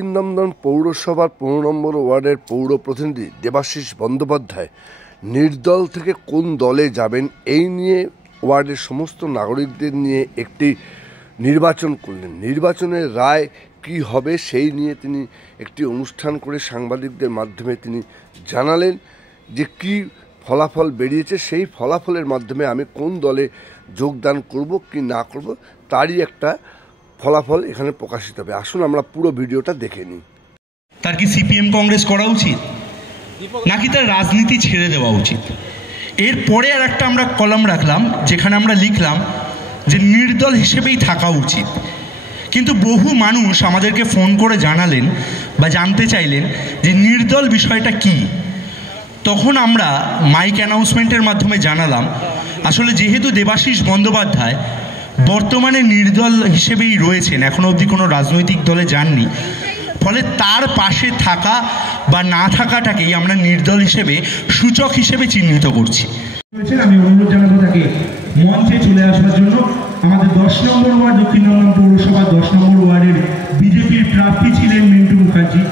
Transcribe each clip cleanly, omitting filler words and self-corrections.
দক্ষিণ দমদম পৌরসভার 15 নম্বর ওয়ার্ডের পৌর প্রতিনিধি দেবাশিস বন্দ্যোপাধ্যায় নির্দল থেকে কোন দলে যাবেন এই নিয়ে ওয়ার্ডের সমস্ত নাগরিকদের নিয়ে একটি নির্বাচন করলেন। নির্বাচনের রায় কি হবে সেই নিয়ে তিনি একটি অনুষ্ঠান করে সাংবাদিকদের মাধ্যমে তিনি জানালেন যে কি ফলাফল বেরিয়েছে, সেই ফলাফলের মাধ্যমে আমি কোন দলে যোগদান করব কি না করব তারই একটা ফলাফল এখানে প্রকাশিত হবে। আসুন আমরা পুরো ভিডিওটা দেখে নিই। তার কি সিপিএম কংগ্রেস করা উচিত নাকি তার রাজনীতি ছেড়ে দেওয়া উচিত? এরপরে আর একটা আমরা কলাম রাখলাম যেখানে আমরা লিখলাম যে নির্দল হিসেবেই থাকা উচিত। কিন্তু বহু মানুষ আমাদেরকে ফোন করে জানালেন বা জানতে চাইলেন যে নির্দল বিষয়টা কি। তখন আমরা মাইক অ্যানাউন্সমেন্টের মাধ্যমে জানালাম আসলে যেহেতু দেবাশিস বন্দ্যোপাধ্যায় বর্তমানে নির্দল হিসেবেই রয়েছেন, এখনো অবধি কোনো রাজনৈতিক দলে যাননি, ফলে তার পাশে থাকা বা না থাকাটাকেই আমরা নির্দল হিসেবে সূচক হিসেবে চিহ্নিত করছি। আমি অনুরোধ জানাবো তাকে মঞ্চে চলে আসার জন্য। আমাদের 10 নম্বর ওয়ার্ড দক্ষিণ দমদম পৌরসভা 10 নম্বর ওয়ার্ডের বিজেপির প্রার্থী ছিলেন মিন্টু মুখার্জি।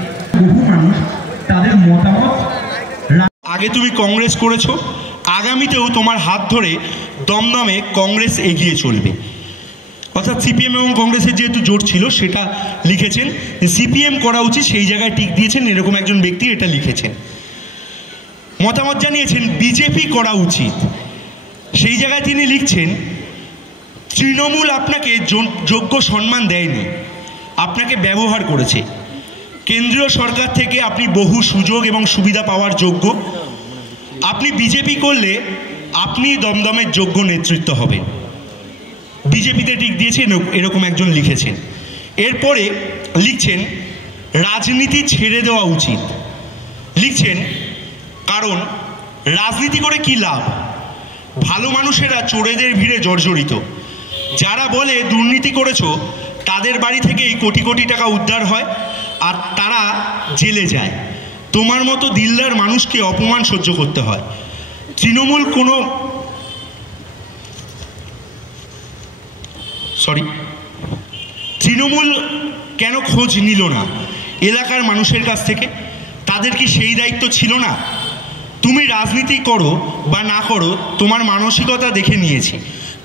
বহু মানুষ তাদের মতামত। আগে তুমি কংগ্রেস করেছো, আগামীতেও তোমার হাত ধরে দমদমে কংগ্রেস এগিয়ে চলবে। অর্থাৎ সিপিএম এবং কংগ্রেসের যেহেতু জোট ছিল সেটা লিখেছেন, সিপিএম করা উচিত সেই জায়গায় টিক দিয়েছেন এরকম একজন ব্যক্তি এটা লিখেছেন। মতামত জানিয়েছেন বিজেপি করা উচিত, সেই জায়গায় তিনি লিখছেন তৃণমূল আপনাকে যোগ্য সম্মান দেয়নি, আপনাকে ব্যবহার করেছে। কেন্দ্রীয় সরকার থেকে আপনি বহু সুযোগ এবং সুবিধা পাওয়ার যোগ্য, আপনি বিজেপি করলে আপনি দমদমের যোগ্য নেতৃত্ব হবেন। বিজেপিতে টিক দিয়েছে এরকম একজন লিখেছেন। এরপরে লিখছেন রাজনীতি ছেড়ে দেওয়া উচিত। লিখছেন কারণ রাজনীতি করে কি লাভ, ভালো মানুষেরা চোরেদের ভিড়ে জর্জরিত। যারা বলে দুর্নীতি করেছো তাদের বাড়ি থেকেই কোটি কোটি টাকা উদ্ধার হয় আর তারা জেলে যায়। তোমার মতো দিলদার মানুষকে অপমান সহ্য করতে হয়। তৃণমূল কেন খোঁজ নিল না এলাকার মানুষের কাছ থেকে? তাদের কি সেই দায়িত্ব ছিল না? তুমি রাজনীতি করো বা না করো, তোমার মানসিকতা দেখে নিয়েছি,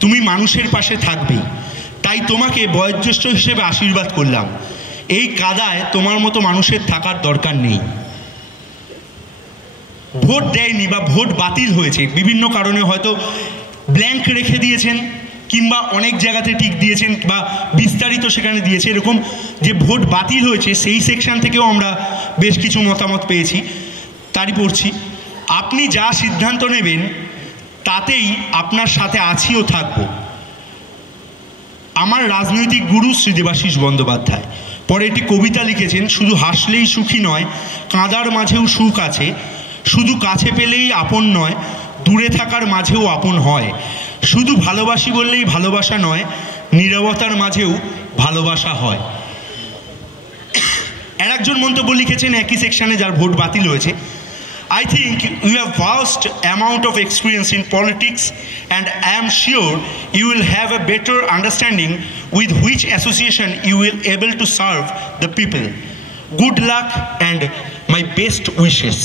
তুমি মানুষের পাশে থাকবেই। তাই তোমাকে বয়োজ্যেষ্ঠ হিসেবে আশীর্বাদ করলাম। এই কাদায় তোমার মতো মানুষের থাকার দরকার নেই। ভোট দেয়নি বা ভোট বাতিল হয়েছে বিভিন্ন কারণে, হয়তো ব্ল্যাঙ্ক রেখে দিয়েছেন কিংবা অনেক জায়গাতে টিক দিয়েছেন বা বিস্তারিত সেখানে দিয়েছে, এরকম যে ভোট বাতিল হয়েছে সেই সেকশন থেকেও আমরা বেশ কিছু মতামত পেয়েছি। তারই পড়ছি, আপনি যা সিদ্ধান্ত নেবেন তাতেই আপনার সাথে আছি ও থাকব। আমার রাজনৈতিক গুরু শ্রী দেবাশিস বন্দ্যোপাধ্যায়। পরে একটি কবিতা লিখেছেন, শুধু হাসলেই সুখী নয়, কাঁদার মাঝেও সুখ আছে, শুধু কাছে পেলেই আপন নয়, দূরে থাকার মাঝেও আপন হয়, শুধু ভালোবাসি বললেই ভালোবাসা নয়, নীরবতার মাঝেও ভালোবাসা হয়। আর একজন মন্তব্য লিখেছেন একই সেকশনে যার ভোট বাতিল হয়েছে, I think you have vast amount of experience in politics and I am sure you will have a better understanding with which association you will able to serve the people. Good luck and my best wishes.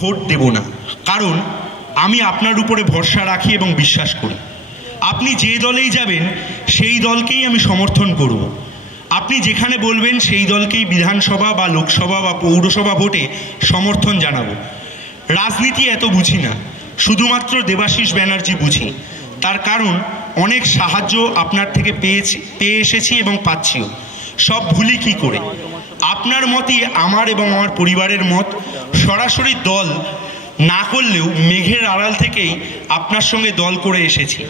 Vote দেব না, কারণ আমি আপনার উপরে ভরসা রাখি এবং বিশ্বাস করি। আপনি যে দলেই যাবেন সেই দলকেই আমি সমর্থন করব। আপনি যেখানে বলবেন সেই দলকেই বিধানসভা বা লোকসভা বা পৌরসভা ভোটে সমর্থন জানাবো। রাজনীতি এত বুঝি না, শুধুমাত্র দেবাশিস ব্যানার্জি বুঝি। তার কারণ অনেক সাহায্য আপনার থেকে পেয়ে এসেছি এবং পাচ্ছিও। সব ভুলি কি করে? আপনার মতই আমার এবং আমার পরিবারের মত। সরাসরি দল না করলেও মেঘের আড়াল থেকেই আপনার সঙ্গে দল করে এসেছি।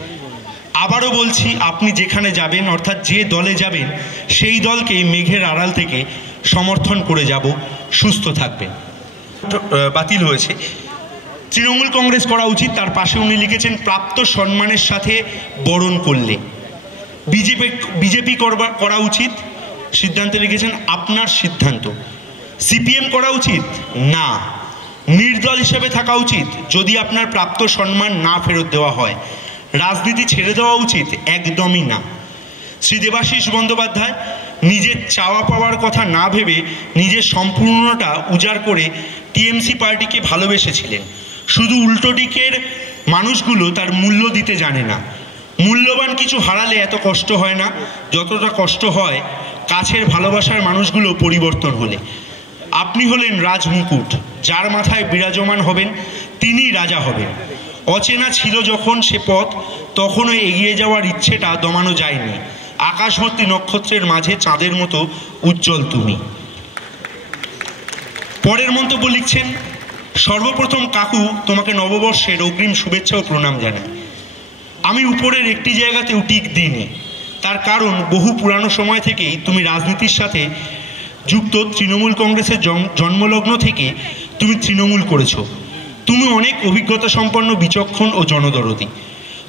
আবারও বলছি, আপনি যেখানে যাবেন অর্থাৎ যে দলে যাবেন সেই দলকেই মেঘের আড়াল থেকে সমর্থন করে যাব। সুস্থ থাকবেন। বাতিল হয়েছে, তৃণমূল কংগ্রেস করা উচিত, তার পাশে উনি লিখেছেন প্রাপ্ত সম্মানের সাথে বরণ করলে। বিজেপি করা উচিত, সিদ্ধান্তে লিখেছেন আপনার সিদ্ধান্ত। সিপিএম করা উচিত না, নির্দল হিসেবে থাকা উচিত যদি আপনার প্রাপ্ত সম্মান না ফেরত দেওয়া হয়। রাজনীতি ছেড়ে দেওয়া উচিত একদমই না। শ্রী দেবাশিস বন্দ্যোপাধ্যায় নিজের চাওয়া পাওয়ার কথা না ভেবে নিজের সম্পূর্ণটা উজাড় করে টিএমসি পার্টিকে ভালোবেসেছিলেন। শুধু উল্টো দিকের মানুষগুলো তার মূল্য দিতে জানে না। মূল্যবান কিছু হারালে এত কষ্ট হয় না যতটা কষ্ট হয় কাছের ভালোবাসার মানুষগুলো পরিবর্তন হলে। আপনি হলেন রাজমুকুট, যার মাথায় বিরাজমান হবেন তিনি রাজা হবেন। অচেনা ছিল যখন সে পথ, তখনও এগিয়ে যাওয়ার ইচ্ছেটা দমানো যায়নি। আকাশভর্তি নক্ষত্রের মাঝে চাঁদের মতো উজ্জ্বল তুমি। পরের মন্তব্য লিখছেন, সর্বপ্রথম কাকু তোমাকে নববর্ষের অগ্রিম শুভেচ্ছা ও প্রণাম জানাই। আমি উপরের একটি জায়গাতেও টিক দিইনি, তার কারণ বহু পুরানো সময় থেকেই তুমি রাজনীতির সাথে যুক্ত। তৃণমূল কংগ্রেসের জন্মলগ্ন থেকে তুমি তৃণমূল করেছো। তুমি অনেক অভিজ্ঞতা সম্পন্ন, বিচক্ষণ ও জনদরদী।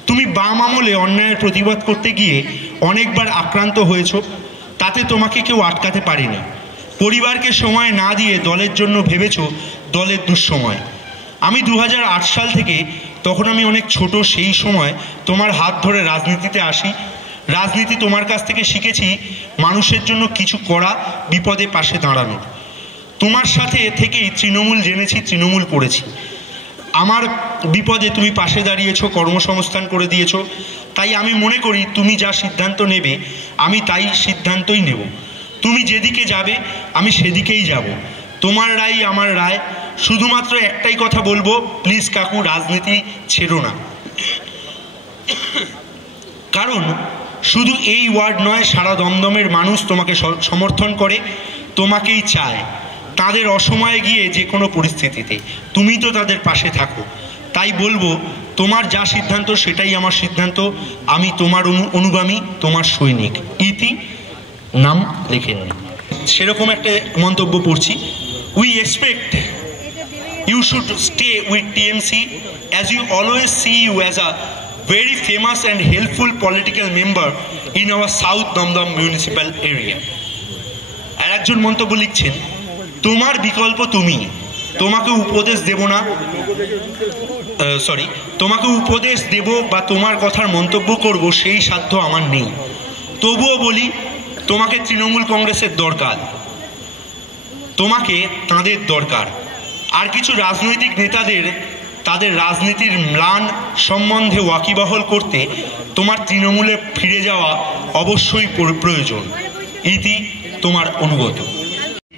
তুমি বাম আমলে অন্যায়ের প্রতিবাদ করতে গিয়ে অনেকবার আক্রান্ত হয়েছ, তাতে তোমাকে কেউ আটকাতে পারেনি। পরিবারকে সময় না দিয়ে দলের জন্য ভেবেছ দলের দুঃসময়। আমি 2008 সাল থেকে, তখন আমি অনেক ছোট, সেই সময় তোমার হাত ধরে রাজনীতিতে আসি। রাজনীতি তোমার কাছ থেকে শিখেছি মানুষের জন্য কিছু করা, বিপদে পাশে দাঁড়ানোর। তোমার সাথে থেকেই তৃণমূল জেনেছি, তৃণমূল করেছি। আমার বিপদে তুমি পাশে দাঁড়িয়েছো, কর্মসংস্থান করে দিয়েছো। তাই আমি মনে করি তুমি যা সিদ্ধান্ত নেবে আমি তাই সিদ্ধান্তই নেব। তুমি যেদিকে যাবে আমি সেদিকেই যাব। তোমার রায় আমার রায়। শুধুমাত্র একটাই কথা বলবো, প্লিজ কাকু, রাজনীতি ছেড়ো না। কারণ শুধু এই ওয়ার্ড নয়, সারা দমদমের মানুষ তোমাকে সমর্থন করে, তোমাকেই চায়। তাদের অসময়ে গিয়ে যে কোনো পরিস্থিতিতে তুমি তো তাদের পাশে থাকো। তাই বলবো, তোমার যা সিদ্ধান্ত সেটাই আমার সিদ্ধান্ত। আমি তোমার অনুগামী, তোমার সৈনিক। ইতি, নাম লিখে নিন। সেরকম একটা মন্তব্য পড়ছি, we expect you should stay with TMC as you always see you as a very famous and helpful political member in our South Damdam municipal area. আর একজন মন্তব্য লিখছেন, তোমার বিকল্প তুমি। তোমাকে উপদেশ দেব না, তোমাকে উপদেশ দেব বা তোমার কথার মন্তব্য করব সেই সাধ্য আমার নেই। তবুও বলি, তোমাকে তৃণমূল কংগ্রেসের দরকার, তোমাকে তাদের দরকার। আর কিছু রাজনৈতিক নেতাদের তাদের রাজনীতির ম্লান সম্বন্ধে ওয়াকিবহাল করতে তোমার তৃণমূলে ফিরে যাওয়া অবশ্যই প্রয়োজন। ইতি, তোমার অনুগত।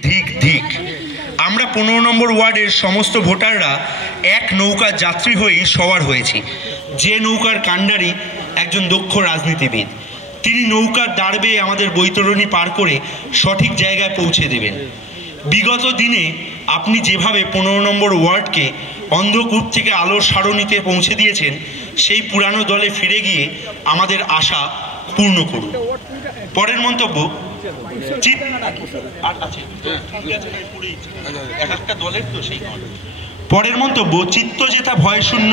ধিক ধিক। আমরা 15 নম্বর ওয়ার্ডের সমস্ত ভোটাররা এক নৌকার যাত্রী হয়েই সওয়ার হয়েছি। যে নৌকার কাণ্ডারি একজন দক্ষ রাজনীতিবিদ। তিনি নৌকার দাঁড় বেয়ে আমাদের বৈতরণী পার করে সঠিক জায়গায় পৌঁছে দেবেন। বিগত দিনে আপনি যেভাবে 15 নম্বর ওয়ার্ডকে অন্ধকূপ থেকে আলোর সারণীতে পৌঁছে দিয়েছেন, সেই পুরানো দলে ফিরে গিয়ে আমাদের আশা পূর্ণ করুন। পরের মন্তব্য, চিত্ত যেথা ভয় শূন্য,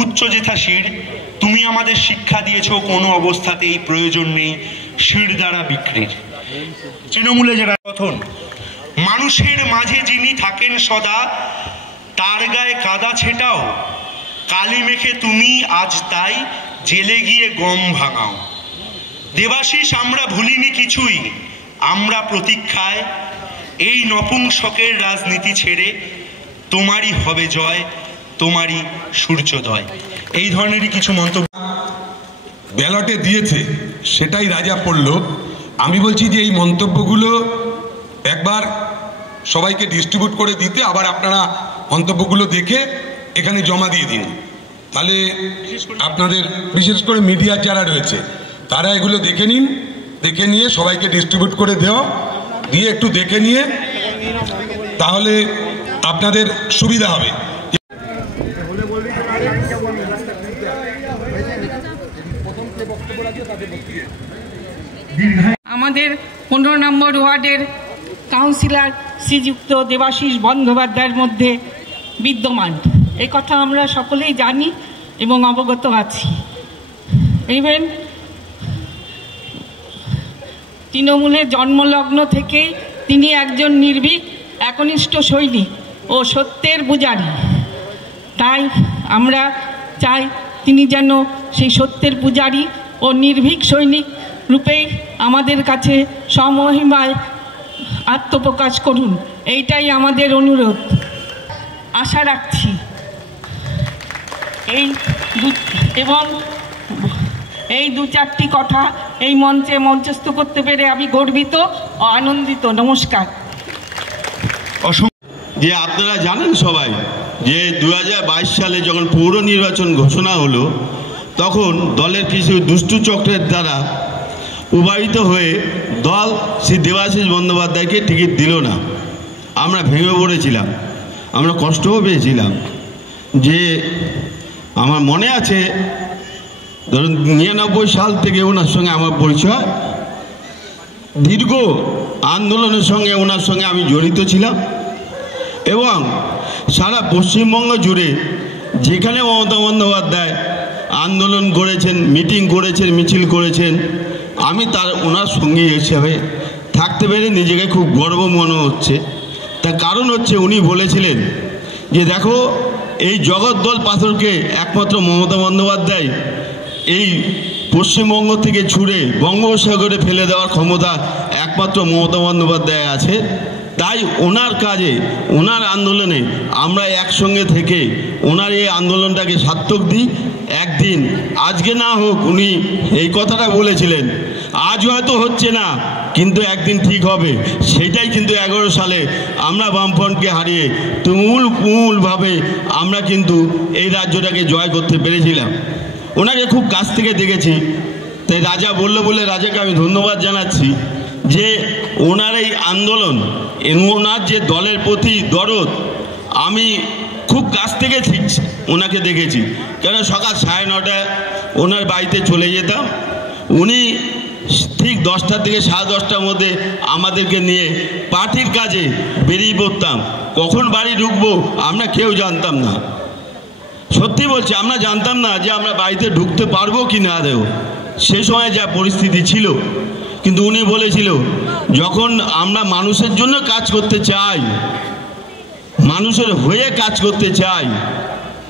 উচ্চ যেথা শির। তুমি আমাদের শিক্ষা দিয়েছ কোনো অবস্থাতেই প্রয়োজন নেই শির দ্বারা বিক্রির। তৃণমূলে যারা কথন, মানুষের মাঝে যিনি থাকেন সদা, তার গায়ে কাদা ছেটাও। কালি মেখে তুমি আজ তাই জেলে গিয়ে গম ভাঙাও। দেবাশিস, আমরা ভুলিনি কিছুই, আমরা প্রতীক্ষায়। এই নপুংসকের রাজনীতি ছেড়ে তোমারই হবে জয়, তোমারই সূর্যোদয়। এই ধরনেরই কিছু মন্তব্য ব্যালটে দিয়েছে, সেটাই রাজা পড়ল। আমি বলছি যে এই মন্তব্যগুলো একবার সবাইকে ডিস্ট্রিবিউট করে দিতে, আবার আপনারা মন্তব্যগুলো দেখে এখানে জমা দিয়ে দিন। তাহলে আপনাদের, বিশেষ করে মিডিয়ার যারা রয়েছে, তারা এগুলো দেখে নিন, দেখে নিয়ে সবাইকে ডিস্ট্রিবিউট করে দেওয়া, দিয়ে একটু দেখে নিয়ে তাহলে আপনাদের সুবিধা হবে। আমাদের 15 নম্বর ওয়ার্ডের কাউন্সিলর শ্রীযুক্ত দেবাশিস বন্দ্যোপাধ্যায়ের মধ্যে বিদ্যমান, এই কথা আমরা সকলেই জানি এবং অবগত আছি। ইভেন তৃণমূলের জন্মলগ্ন থেকেই তিনি একজন নির্ভীক একনিষ্ঠ সৈনিক ও সত্যের পূজারী। তাই আমরা চাই তিনি যেন সেই সত্যের পূজারী ও নির্ভীক সৈনিক রূপেই আমাদের কাছে স্বমহিমায় আত্মপ্রকাশ করুন, এইটাই আমাদের অনুরোধ। আশা রাখছি এই দু চারটি কথা এই মঞ্চে মঞ্চস্থ করতে পেরে আমি গর্বিত ও আনন্দিত। নমস্কার। যে আপনারা জানেন সবাই যে 2022 সালে যখন পৌর নির্বাচন ঘোষণা হলো, তখন দলের কিছু দুষ্টু চক্রের দ্বারা প্রভাবিত হয়ে দল শ্রী দেবাশিস বন্দ্যোপাধ্যায়কে টিকিট দিল না। আমরা ভেঙে পড়েছিলাম, আমরা কষ্টও পেয়েছিলাম। যে আমার মনে আছে, ধরুন 99 সাল থেকে ওনার সঙ্গে আমার পরিচয়, দীর্ঘ আন্দোলনের সঙ্গে ওনার সঙ্গে আমি জড়িত ছিলাম এবং সারা পশ্চিমবঙ্গ জুড়ে যেখানে মমতা বন্দ্যোপাধ্যায় আন্দোলন করেছেন, মিটিং করেছেন, মিছিল করেছেন, আমি ওনার সঙ্গী হিসেবে থাকতে পেরে নিজেকে খুব গর্ব মনে হচ্ছে। তার কারণ হচ্ছে উনি বলেছিলেন যে দেখো, এই জগদ্দল পাথরকে একমাত্র মমতা বন্দ্যোপাধ্যায় এই পশ্চিমবঙ্গ থেকে ছুঁড়ে বঙ্গোপসাগরে ফেলে দেওয়ার ক্ষমতা একমাত্র মমতা বন্দ্যোপাধ্যায় আছে। তাই ওনার কাজে, ওনার আন্দোলনে আমরা একসঙ্গে থেকে ওনার এই আন্দোলনটাকে সার্থক দিই। একদিন, আজকে না হোক, উনি এই কথাটা বলেছিলেন, আজ হয়তো হচ্ছে না কিন্তু একদিন ঠিক হবে। সেটাই কিন্তু 11 সালে আমরা বামফ্রন্টকে হারিয়ে তুমুলভাবে আমরা কিন্তু এই রাজ্যটাকে জয় করতে পেরেছিলাম। ওনাকে খুব কাছ থেকে দেখেছি, তাই রাজা বললো বলে রাজাকে আমি ধন্যবাদ জানাচ্ছি যে ওনার এই আন্দোলন, ওনার যে দলের প্রতি দরদ, আমি খুব কাছ থেকে ঠিক ওনাকে দেখেছি। কেন সকাল 9:30টায় ওনার বাড়িতে চলে যেতাম, উনি ঠিক 10টা থেকে 10:30টার মধ্যে আমাদেরকে নিয়ে পার্টির কাজে বেরিয়ে পড়তাম। কখন বাড়ি ঢুকবো আমরা কেউ জানতাম না, সত্যি বলছি, আমরা জানতাম না যে আমরা বাড়িতে ঢুকতে পারবো কি না দেব, সে সময় যা পরিস্থিতি ছিল। কিন্তু উনি বলেছিল, যখন আমরা মানুষের জন্য কাজ করতে চাই, মানুষের হয়ে কাজ করতে চাই,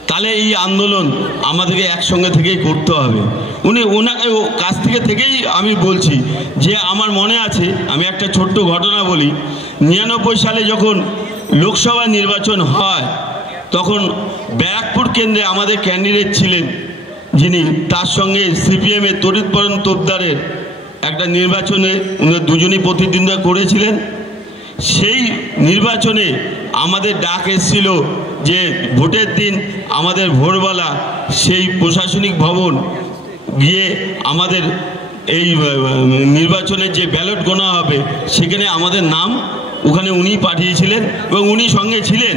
তাহলে এই আন্দোলন আমাদেরকে একসঙ্গে থেকেই করতে হবে। ওনাকে কাছ থেকেই আমি বলছি যে আমার মনে আছে, আমি একটা ছোট্ট ঘটনা বলি। 99 সালে যখন লোকসভা নির্বাচন হয়, তখন ব্যারাকপুর কেন্দ্রে আমাদের ক্যান্ডিডেট ছিলেন যিনি, তার সঙ্গে সিপিএমের তড়িৎপরণ তোপদারের একটা নির্বাচনে উনি দুজনই প্রতিদ্বন্দ্বিতা করেছিলেন। সেই নির্বাচনে আমাদের ডাক এসেছিল যে ভোটের দিন আমাদের ভোরবেলা সেই প্রশাসনিক ভবন গিয়ে আমাদের এই নির্বাচনের যে ব্যালট গোনা হবে সেখানে আমাদের নাম ওখানে উনি পাঠিয়েছিলেন এবং উনি সঙ্গে ছিলেন।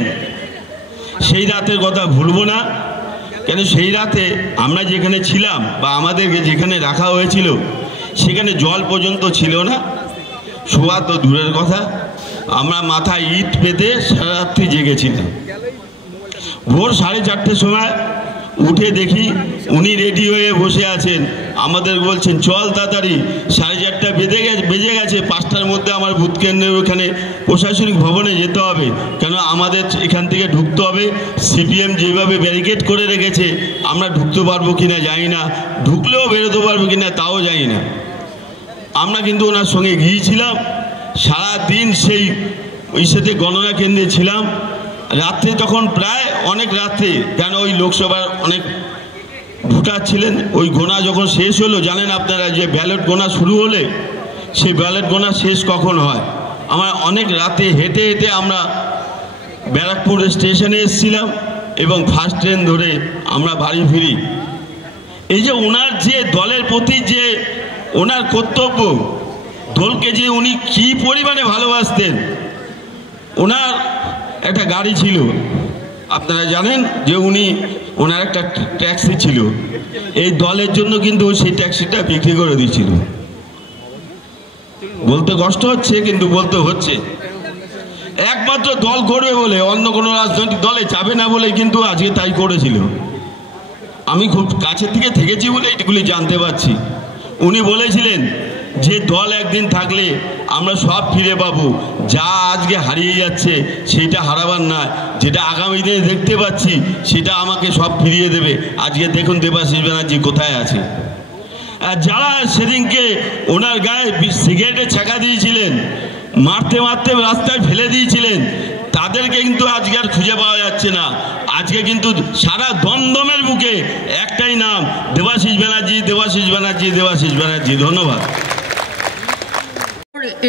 সেই রাতের কথা ভুলবো না, কেন সেই রাতে আমরা যেখানে ছিলাম বা আমাদেরকে যেখানে রাখা হয়েছিল সেখানে জল পর্যন্ত ছিল না, শোয়া তো দূরের কথা, আমরা মাথায় ইট পেতে সারা রাত্রি জেগেছিলাম। ভোর 4:30টার সময় উঠে দেখি উনি রেডি হয়ে বসে আছেন, আমাদের বলছেন চল তাড়াতাড়ি, 4:30টা বেজে গেছে, 5টার মধ্যে আমার বুথ কেন্দ্রের ওখানে প্রশাসনিক ভবনে যেতে হবে, কেন আমাদের এখান থেকে ঢুকতে হবে। সিপিএম যেভাবে ব্যারিকেড করে রেখেছে আমরা ঢুকতে পারবো কিনা জানি না, ঢুকলেও বেরোতে পারবো কিনা তাও জানি না। আমরা কিন্তু ওনার সঙ্গে গিয়েছিলাম, সারাদিন সেই ওই সাথে গণনা কেন্দ্রে ছিলাম। রাত্রে তখন প্রায় অনেক রাত্রে, কেন ওই লোকসভার অনেক ভোটার ছিলেন, ওই গোনা যখন শেষ হলো, জানেন আপনারা যে ব্যালট গোনা শুরু হলে সেই ব্যালট গোনা শেষ কখন হয়, আমরা অনেক রাতে হেঁটে হেঁটে আমরা ব্যারাকপুর স্টেশনে এসেছিলাম এবং ফার্স্ট ট্রেন ধরে আমরা বাড়ি ফিরি। এই যে ওনার যে দলের প্রতি যে ওনার কর্তব্য, দলকে যে উনি কি পরিমাণে ভালোবাসতেন। ওনার একটা গাড়ি ছিল, আপনারা জানেন যে ওনার একটা ট্যাক্সি ছিল, এই দলের জন্য কিন্তু সেই ট্যাক্সিটা বিক্রি করে দিয়েছিল। বলতে কষ্ট হচ্ছে কিন্তু বলতে হচ্ছে, একমাত্র দল করবে বলে, অন্য কোনো রাজনৈতিক দলে যাবে না বলে কিন্তু আজকে তাই করেছিল। আমি খুব কাছের থেকে থেকেছি বলে এগুলি জানতে পারছি। উনি বলেছিলেন যে দল একদিন থাকলে আমরা সব ফিরে পাবো, যা আজকে হারিয়ে যাচ্ছে সেটা হারাবার না, যেটা আগামী দিনে দেখতে পাচ্ছি সেটা আমাকে সব ফিরিয়ে দেবে। আজকে দেখুন দেবাশিস ব্যানার্জি কোথায় আছে। যারা সেদিনকে ওনার গায়ে সিগারেটের ছাকা দিয়েছিলেন, মারতে মারতে রাস্তায় ফেলে দিয়েছিলেন, তাদেরকে কিন্তু আজকে আর খুঁজে পাওয়া যাচ্ছে না। আজকে কিন্তু সারা দমদমের বুকে একটাই নাম, দেবাশিস ব্যানার্জি, দেবাশিস ব্যানার্জি, দেবাশিস ব্যানার্জি। ধন্যবাদ।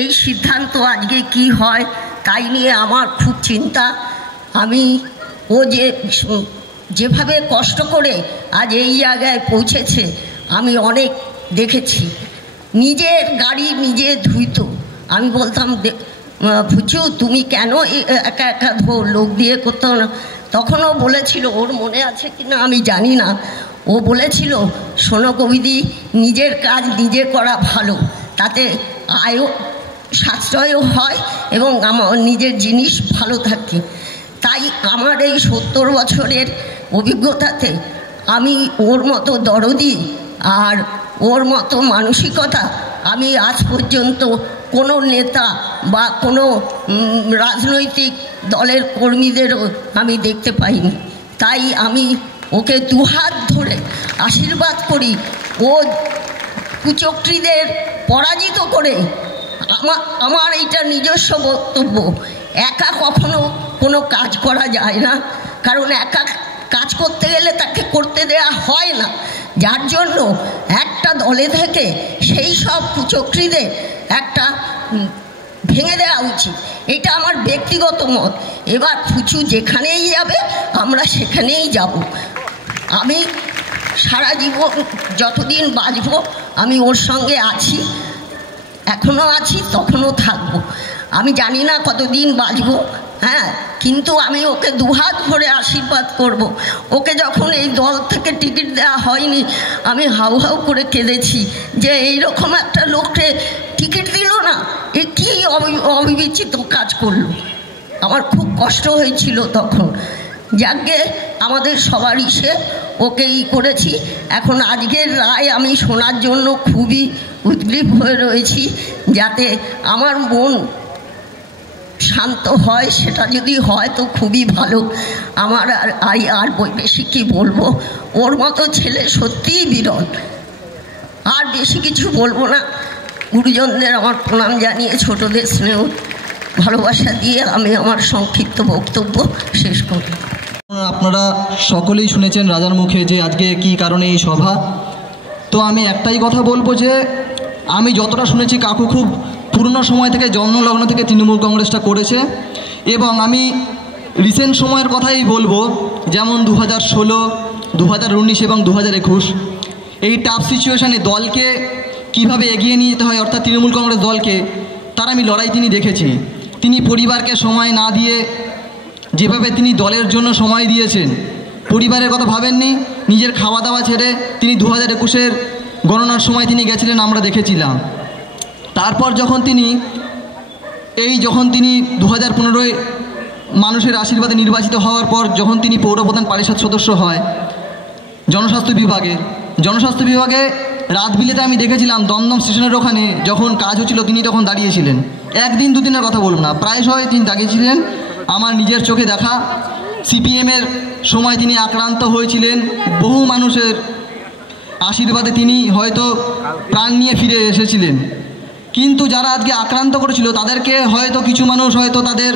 এই সিদ্ধান্ত আজকে কি হয় তাই নিয়ে আমার খুব চিন্তা। আমি ও যেভাবে কষ্ট করে আজ এই জায়গায় পৌঁছেছে আমি অনেক দেখেছি। নিজের গাড়ি নিজে ধুইত। আমি বলতাম ফুচু তুমি কেন একা একা ধো, লোক দিয়ে করতো না। তখনও বলেছিল, ওর মনে আছে কি না আমি জানি না, ও বলেছিল শোনো কবিদি, নিজের কাজ নিজে করা ভালো, তাতে আয়ও সাশ্রয়ও হয় এবং আমার নিজের জিনিস ভালো থাকে। তাই আমার এই 70 বছরের অভিজ্ঞতাতে আমি ওর মতো দরদি আর ওর মতো মানসিকতা আমি আজ পর্যন্ত কোনো নেতা বা কোনো রাজনৈতিক দলের কর্মীদেরও আমি দেখতে পাইনি। তাই আমি ওকে দুহাত ধরে আশীর্বাদ করি, ও কুচক্রীদের পরাজিত করে। আমার এইটা নিজস্ব বক্তব্য, একা কখনো কোনো কাজ করা যায় না, কারণ একা কাজ করতে গেলে তাকে করতে দেয়া হয় না। যার জন্য একটা দলে থেকে সেই সব কুচক্রীদের একটা ভেঙে দেওয়া উচিত, এটা আমার ব্যক্তিগত মত। এবার ফুচু যেখানেই যাবে আমরা সেখানেই যাব। আমি সারা জীবন যতদিন বাঁচব আমি ওর সঙ্গে আছি, এখনও আছি, তখনও থাকবো। আমি জানি না কতদিন বাঁচব, হ্যাঁ, কিন্তু আমি ওকে দুহাত ভরে আশীর্বাদ করব। ওকে যখন এই দল থেকে টিকিট দেওয়া হয়নি আমি হাউ হাউ করে কেঁদেছি যে এইরকম একটা লোককে টিকিট দিল না, এ কী অবিবেচিত কাজ করলো। আমার খুব কষ্ট হয়েছিল তখন। যাকে আমাদের সবারই সে ওকে করেছি। এখন আজকের রায় আমি শোনার জন্য খুবই উদ্গ্রীব হয়ে রয়েছি, যাতে আমার মন শান্ত হয়। সেটা যদি হয় তো খুবই ভালো। আমার আর বেশি কি বলবো, ওর মতো ছেলে সত্যিই বিরল। আর বেশি কিছু বলবো না। গুরুজনদের আমার প্রণাম জানিয়ে ছোটদের স্নেহ ভালোবাসা দিয়ে আমি আমার সংক্ষিপ্ত বক্তব্য শেষ করি। আপনারা সকলেই শুনেছেন রাজার মুখে যে আজকে কি কারণে এই সভা। তো আমি একটাই কথা বলবো যে আমি যতটা শুনেছি কাকু খুব পুরনো সময় থেকে, জন্মলগ্ন থেকে তৃণমূল কংগ্রেসটা করেছে। এবং আমি রিসেন্ট সময়ের কথাই বলবো, যেমন 2016, 2019 এবং 2021 এই টাফ সিচুয়েশানে দলকে কিভাবে এগিয়ে নিয়ে যেতে হয়, অর্থাৎ তৃণমূল কংগ্রেস দলকে, তার আমি লড়াই তিনি দেখেছি। তিনি পরিবারকে সময় না দিয়ে যেভাবে তিনি দলের জন্য সময় দিয়েছেন, পরিবারের কথা ভাবেননি, নিজের খাওয়া দাওয়া ছেড়ে তিনি 2021 গণনার সময় তিনি গেছিলেন, আমরা দেখেছিলাম। তারপর যখন তিনি 2015 মানুষের আশীর্বাদে নির্বাচিত হওয়ার পর যখন তিনি পৌরপ্রধান পরিষদ সদস্য হয় জনস্বাস্থ্য বিভাগে রাত বিলেতে আমি দেখেছিলাম দমদম স্টেশনের ওখানে যখন কাজ হচ্ছিল তিনি তখন দাঁড়িয়েছিলেন। একদিন দুদিনের কথা বলব না, প্রায়শই তিনি দাঁড়িয়েছিলেন। আমার নিজের চোখে দেখা সিপিএমের সময় তিনি আক্রান্ত হয়েছিলেন, বহু মানুষের আশীর্বাদে তিনি হয়তো প্রাণ নিয়ে ফিরে এসেছিলেন। কিন্তু যারা আজকে আক্রান্ত করেছিল তাদেরকে হয়তো কিছু মানুষ হয়তো তাদের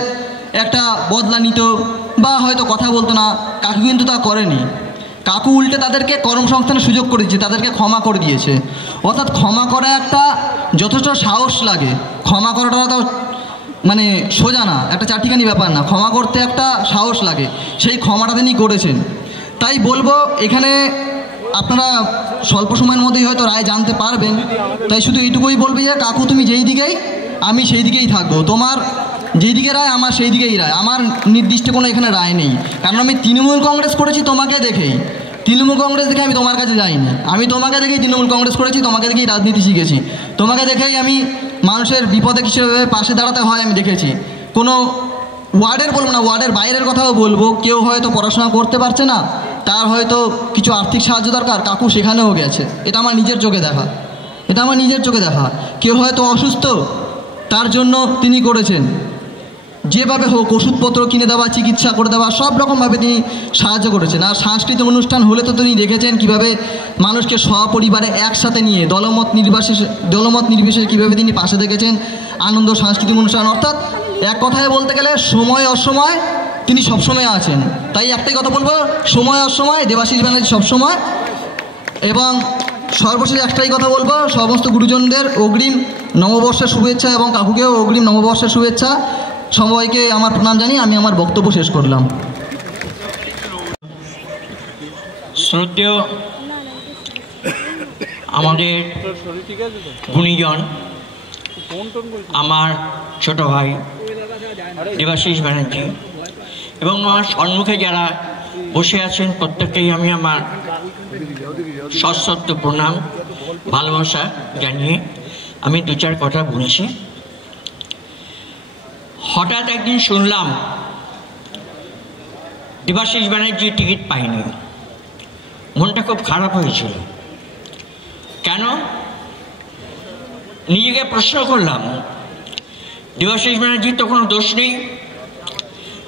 একটা বদলা নিত বা হয়তো কথা বলতো না, কাকু কিন্তু তা করেনি। কাকু উল্টে তাদেরকে কর্মসংস্থানের সুযোগ করে দিয়েছে, তাদেরকে ক্ষমা করে দিয়েছে। অর্থাৎ ক্ষমা করা একটা যথেষ্ট সাহস লাগে। ক্ষমা করাটা তো মানে সোজা না, একটা চারটিখানি ব্যাপার না, ক্ষমা করতে একটা সাহস লাগে। সেই ক্ষমাটা তিনি করেছেন। তাই বলবো এখানে আপনারা স্বল্প সময়ের মধ্যেই হয়তো রায় জানতে পারবেন। তাই শুধু এইটুকুই বলবে যে কাকু তুমি যেই দিকেই, আমি সেই দিকেই থাকবো। তোমার যেই দিকে রায় আমার সেই দিকেই রায়, আমার নির্দিষ্ট কোনো এখানে রায় নেই। কারণ আমি তৃণমূল কংগ্রেস করেছি তোমাকে দেখেই, তৃণমূল কংগ্রেস দেখে আমি তোমার কাছে যাইনি। আমি তোমাকে দেখেই তৃণমূল কংগ্রেস করেছি, তোমাকে দেখেই রাজনীতি শিখেছি, তোমাকে দেখেই আমি মানুষের বিপদে কিভাবে পাশে দাঁড়াতে হয় আমি দেখেছি। কোনো ওয়ার্ডের বলবো না, ওয়ার্ডের বাইরের কথাও বলবো। কেউ হয়তো পড়াশোনা করতে পারছে না, তার হয়তো কিছু আর্থিক সাহায্য দরকার, কাকু সেখানেও গেছে। এটা আমার নিজের চোখে দেখা, কেউ হয়তো অসুস্থ, তার জন্য তিনি করেছেন। যেভাবে হোক ওষুধপত্র কিনে দেওয়া, চিকিৎসা করে দেওয়া, সব রকমভাবে তিনি সাহায্য করেছেন। আর সাংস্কৃতিক অনুষ্ঠান হলে তো তিনি দেখেছেন কীভাবে মানুষকে সপরিবারে একসাথে নিয়ে দলমত নির্বিশেষে কীভাবে তিনি পাশে দেখেছেন আনন্দ সাংস্কৃতিক অনুষ্ঠান। অর্থাৎ এক কথায় বলতে গেলে সময় অসময় তিনি সবসময় আছেন। তাই একটাই কথা বলবো, সময় অসময় দেবাশিস ব্যানার্জি সবসময়। এবং সর্বশেষ একটাই কথা বলবো, সমস্ত গুরুজনদের অগ্রিম নববর্ষের শুভেচ্ছা এবং কাকুকেও অগ্রিম নববর্ষের শুভেচ্ছা। সবাইকে আমার প্রণাম জানিয়ে আমি আমার বক্তব্য শেষ করলাম। শ্রদ্ধেয় আমাদের গুণীজন আমার ছোট ভাই দেবাশিস ব্যানার্জি এবং আমার সম্মুখে যারা বসে আছেন প্রত্যেককেই আমি আমার সশ্রদ্ধ প্রণাম ভালোবাসা জানিয়ে আমি দু চার কথা বলছি। হঠাৎ একদিন শুনলাম দেবাশিস ব্যানার্জি টিকিট পায়নি। মনটা খুব খারাপ হয়েছিল। কেন? নিজেকে প্রশ্ন করলাম, দেবাশিস ব্যানার্জির তো কোনো দোষ নেই,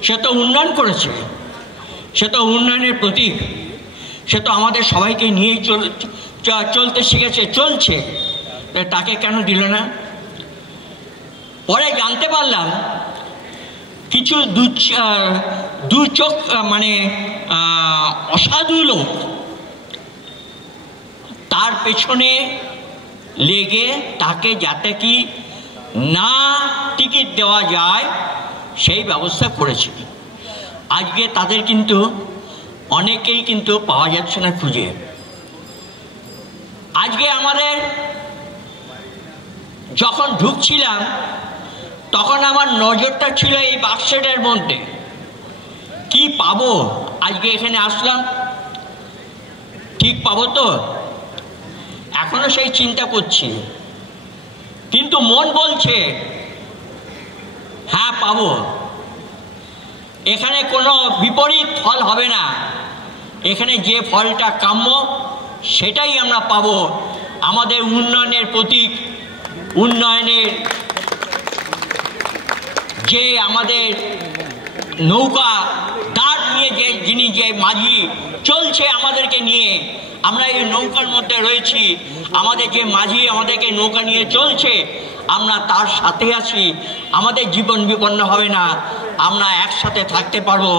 সে তো উন্নয়ন করেছে, সে তো উন্নয়নের প্রতীক, সে তো আমাদের সবাইকে নিয়েই চলতে শিখেছে, চলছে, তাকে কেন দিল না? পরে জানতে পারলাম কিছু দু চোখ মানে অসাধু লোক তার পেছনে লেগে তাকে যাতে কি না টিকিট দেওয়া যায় সেই ব্যবস্থা করেছে। আজকে তাদের কিন্তু অনেকেই কিন্তু পাওয়া যাচ্ছে না খুঁজে। আজকে আমাদের যখন ঢুকছিলাম তখন আমার নজরটা ছিল এই বাক্সটার মধ্যে, কি পাবো। আজকে এখানে আসলাম, ঠিক পাবো তো? এখনো সেই চিন্তা করছি, কিন্তু মন বলছে হ্যাঁ পাবো। এখানে কোনো বিপরীত ফল হবে না, এখানে যে ফলটা কাম্য সেটাই আমরা পাবো। আমাদের উন্নয়নের প্রতীক, উন্নয়নের যে আমাদের নৌকা দাঁড় নিয়ে যিনি যে মাঝি চলছে আমাদেরকে নিয়ে, আমরা এই নৌকার মধ্যে রয়েছি, আমাদের যে মাঝি আমাদেরকে নৌকা নিয়ে চলছে, আমরা তার সাথে আছি। আমাদের জীবন বিপন্ন হবে না, আমরা একসাথে থাকতে পারবো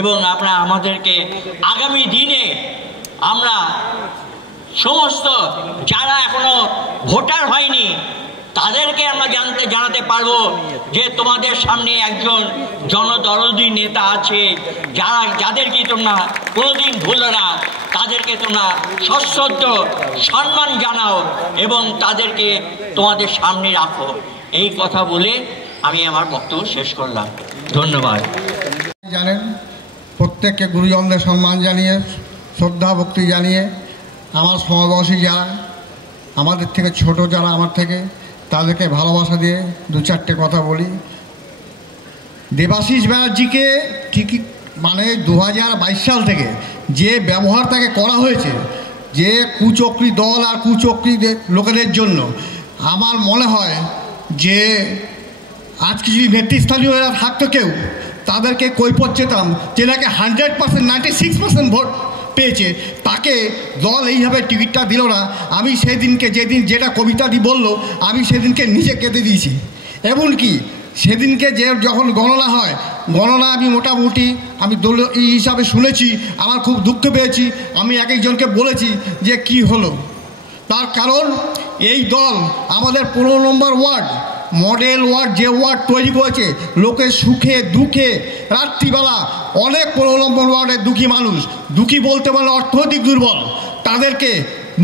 এবং আমরা আমাদেরকে আগামী দিনে আমরা সমস্ত যারা এখনো ভোটার হয়নি তাদেরকে আমরা জানাতে পারবো যে তোমাদের সামনে একজন জনদরদী নেতা আছে, যাদেরকে তোমরা কোনোদিন ভুলো না, তাদেরকে তোমরা সশ্রদ্ধ সম্মান জানাও এবং তাদেরকে তোমাদের সামনে রাখো। এই কথা বলে আমি আমার বক্তব্য শেষ করলাম। ধন্যবাদ। জানেন, প্রত্যেককে গুরুজনদের সম্মান জানিয়ে, শ্রদ্ধা ভক্তি জানিয়ে, আমার সমবয়সী যারা, আমাদের থেকে ছোট যারা আমার থেকে, তাদেরকে ভালোবাসা দিয়ে দু চারটে কথা বলি। দেবাশিস ব্যানার্জিকে টিকিট মানে 2022 সাল থেকে যে ব্যবহার তাকে করা হয়েছে, যে কুচক্রী দল আর কুচক্রী লোকেদের জন্য, আমার মনে হয় যে আজকে যদি নেতৃস্থানীয় এরা থাকতো কেউ, তাদেরকে কৈফিয়ত চেতাম যে নাকি 100% 96% ভোট পেয়েছে, তাকে দল এইভাবে টিকিটটা দিল না। আমি সেদিনকে যেটা কবিতাদি বললো, আমি সেদিনকে নিজে কেঁদে দিয়েছি। এমনকি সেদিনকে যখন গণনা হয়, গণনা আমি মোটামুটি আমি দল এই হিসাবে শুনেছি, আমার খুব দুঃখ পেয়েছি। আমি এক একজনকে বলেছি যে কি হলো, তার কারণ এই দল আমাদের 15 নম্বর ওয়ার্ড মডেল ওয়ার্ড, যে ওয়ার্ড তৈরি করেছে, লোকের সুখে দুঃখে রাত্রিবেলা অনেক 15 নম্বর ওয়ার্ডের দুঃখী মানুষ, দুঃখী বলতে বলে অর্থনৈতিক দুর্বল, তাদেরকে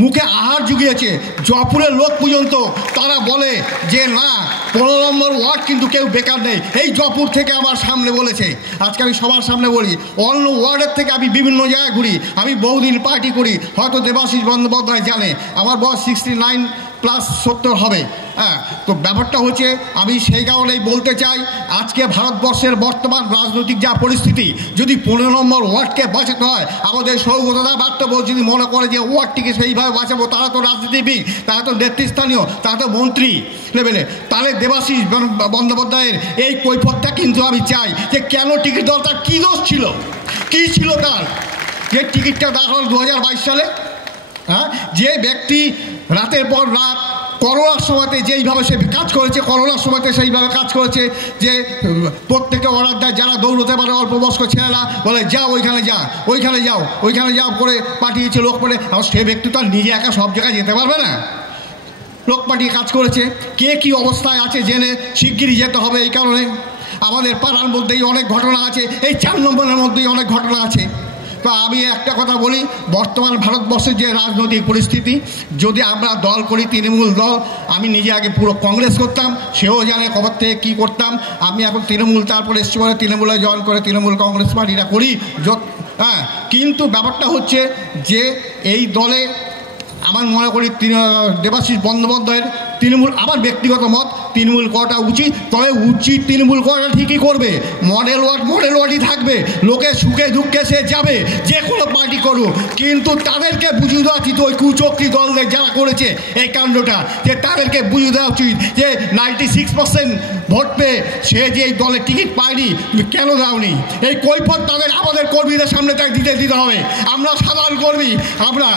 মুখে আহার জুগিয়েছে। জয়পুরের লোক পর্যন্ত তারা বলে যে না, 15 নম্বর ওয়ার্ড কিন্তু কেউ বেকার নেই। এই জয়পুর থেকে আমার সামনে বলেছে, আজকে আমি সবার সামনে বলি, অন্য ওয়ার্ডের থেকে আমি বিভিন্ন জায়গায় ঘুরি, আমি বহুদিন পার্টি করি, হয়তো দেবাশিস বন্দ্যোপাধ্যায় জানে, আমার বয়স 69 +70 হবে। হ্যাঁ, তো ব্যাপারটা হচ্ছে আমি সেই কারণেই বলতে চাই, আজকে ভারতবর্ষের বর্তমান রাজনৈতিক যা পরিস্থিতি, যদি 15 নম্বর ওয়ার্ডকে বাঁচাতে হয়, আমাদের সৌগতদা বক্তব্য যদি মনে করে যে ওয়ার্ডটিকে সেইভাবে বাঁচাবো, তারা তো রাজনীতিবিদ, তারা তো নেতৃস্থানীয়, তারা তো মন্ত্রী লেভেলে, তাহলে দেবাশিস বন্দ্যোপাধ্যায়ের এই কৈফতটা কিন্তু আমি চাই যে কেন টিকিট দেওয়া, তার কী দোষ ছিল, কী ছিল তার যে টিকিটটা দেওয়া হল 2022 সালে। হ্যাঁ, যে ব্যক্তি রাতের পর রাত করোনার সময়তে যেইভাবে সে কাজ করেছে, করোনার সময়তে সেইভাবে কাজ করেছে যে প্রত্যেকে অর্ডার দেয়, যারা দৌড়তে পারে অল্প বয়স্ক ছেলেরা বলে যাও ওইখানে যা, ওইখানে যাও, ওইখানে যাও করে পাঠিয়েছে লোক পড়ে। আর সে ব্যক্তি তো আর নিজে একা সব জায়গায় যেতে পারবে না, লোক পাঠিয়ে কাজ করেছে। কে কী অবস্থায় আছে জেনে শিগগিরই যেতে হবে। এই কারণে আমাদের পাড়ার মধ্যেই অনেক ঘটনা আছে, এই 4 নম্বরের মধ্যেই অনেক ঘটনা আছে। তো আমি একটা কথা বলি, বর্তমান ভারতবর্ষের যে রাজনৈতিক পরিস্থিতি, যদি আমরা দল করি তৃণমূল দল, আমি নিজে আগে পুরো কংগ্রেস করতাম, সেও জানে খবর থেকে কী করতাম। আমি এখন তৃণমূল, তারপরে এসছি বলে তৃণমূলে জয়েন করে তৃণমূল কংগ্রেস পার্টিটা করি। হ্যাঁ, কিন্তু ব্যাপারটা হচ্ছে যে এই দলে আমার মনে করি দেবাশিস বন্দ্যোপাধ্যায়ের তৃণমূল, আমার ব্যক্তিগত মত, তৃণমূল করাটা উচিত। তবে উচিত তৃণমূল করাটা ঠিকই করবে, মডেল ওয়ার্ডই থাকবে, লোকে সুখে দুঃখে সে যাবে, যে কোনো পার্টি করুক, কিন্তু তাদেরকে বুঝিয়ে দেওয়া উচিত, ওই কুচক্রী দলদের যারা করেছে এই কাণ্ডটা, যে তাদেরকে বুঝিয়ে দেওয়া উচিত যে 96% ভোট পেয়ে সে যে এই দলের টিকিট পায়নি, তুমি কেন দাওনি, এই কৈফত তাদের আমাদের কর্মীদের সামনে তাকে দিতে হবে। আমরা সাধারণ কর্মী, আমরা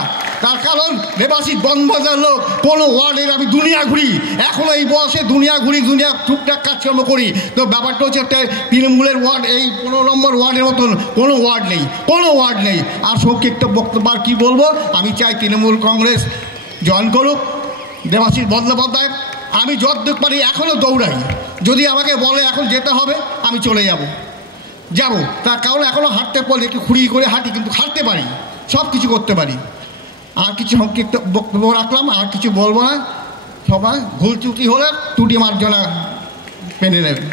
তার কারণ দেবাশিস বন্দ্যোপাধ্যায়ের লোক, কোনো ওয়ার্ডের আমি দুনিয়া ঘুরি, এখনও এই বয়সে দুনিয়া ঘুরি, দুনিয়া টুকটাক কাজকর্ম করি। তো ব্যাপারটা হচ্ছে একটা তৃণমূলের ওয়ার্ড, এই 15 নম্বর ওয়ার্ডের মতন কোনো ওয়ার্ড নেই, কোনো ওয়ার্ড নেই। আর সংক্ষিপ্ত বক্তব্য আর কী বলবো, আমি চাই তৃণমূল কংগ্রেস জয়েন করুক দেবাশিস বন্দ্যোপাধ্যায়। আমি যতদূর পারি এখনও দৌড়াই, যদি আমাকে বলে এখন যেতে হবে আমি চলে যাব, তার কারণ এখনও হাঁটতে পারলে একটু খুঁড়ি করে হাঁটি, কিন্তু হাঁটতে পারি, সব কিছু করতে পারি। আর কিছু সংক্ষিপ্ত বক্তব্য রাখলাম, আর কিছু বলবো না। সবাই ভুল ত্রুটি হলে ত্রুটি মার্জনা মেনে নেবে।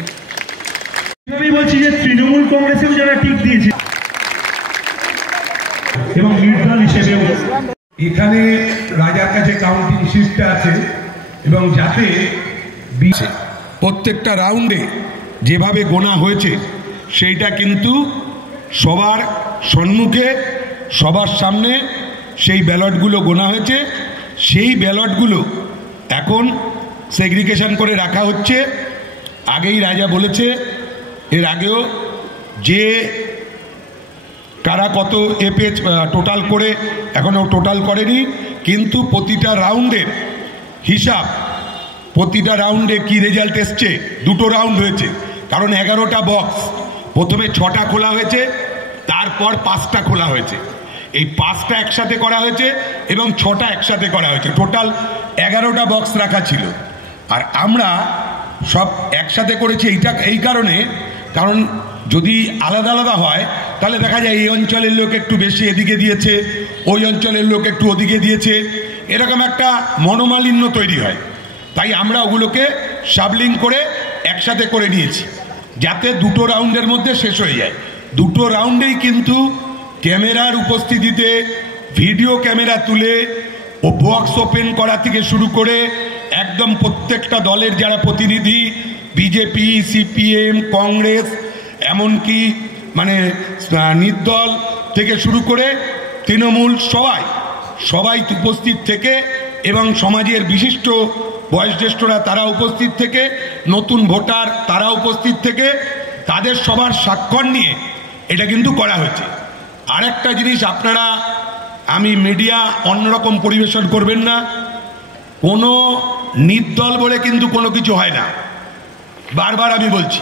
আমি বলছি যে তৃণমূল কংগ্রেসেও যারা টিক দিয়েছে এবং নির্দল হিসেবেও এখানে রাজার কাছে কাউন্টিং সিস্টেম আছে, এবং যাতে প্রত্যেকটা রাউন্ডে যেভাবে গোনা হয়েছে সেইটা কিন্তু সবার সম্মুখে, সবার সামনে সেই ব্যালটগুলো গোনা হয়েছে। সেই ব্যালটগুলো এখন সেগ্রিগেশন করে রাখা হচ্ছে। আগেই রাজা বলেছে, এর আগেও, যে কারা কত পেজ টোটাল করে, এখনও টোটাল করেনি, কিন্তু প্রতিটা রাউন্ডের হিসাব, প্রতিটা রাউন্ডে কি রেজাল্ট এসছে। 2টো রাউন্ড হয়েছে, কারণ 11টা বক্স, প্রথমে 6টা খোলা হয়েছে, তারপর 5টা খোলা হয়েছে। এই 5টা একসাথে করা হয়েছে এবং 6টা একসাথে করা হয়েছে, টোটাল 11টা বক্স রাখা ছিল। আর আমরা সব একসাথে করেছি এই কারণে, কারণ যদি আলাদা আলাদা হয় তাহলে দেখা যায় এই অঞ্চলের লোক একটু বেশি এদিকে দিয়েছে, ওই অঞ্চলের লোক একটু ওদিকে দিয়েছে, এরকম একটা মনোমালিন্য তৈরি হয়। তাই আমরা ওগুলোকে সাবলিং করে একসাথে করে নিয়েছি, যাতে 2টো রাউন্ডের মধ্যে শেষ হয়ে যায়। 2টো রাউন্ডেই কিন্তু ক্যামেরার উপস্থিতিতে ভিডিও ক্যামেরা তুলে ও বক্স ওপেন করা থেকে শুরু করে একদম প্রত্যেকটা দলের যারা প্রতিনিধি, বিজেপি, সিপিএম, কংগ্রেস, এমনকি মানে নির্দল থেকে শুরু করে তৃণমূল, সবাই উপস্থিত থেকে, এবং সমাজের বিশিষ্ট বয়োজ্যেষ্ঠরা তারা উপস্থিত থেকে, নতুন ভোটার তারা উপস্থিত থেকে, তাদের সবার স্বাক্ষর নিয়ে এটা কিন্তু করা হয়েছে। আরেকটা জিনিস আপনারা, আমি মিডিয়া অন্যরকম পরিবেশন করবেন না, কোনো নির্দল বলে কিন্তু কোনো কিছু হয় না। বারবার আমি বলছি,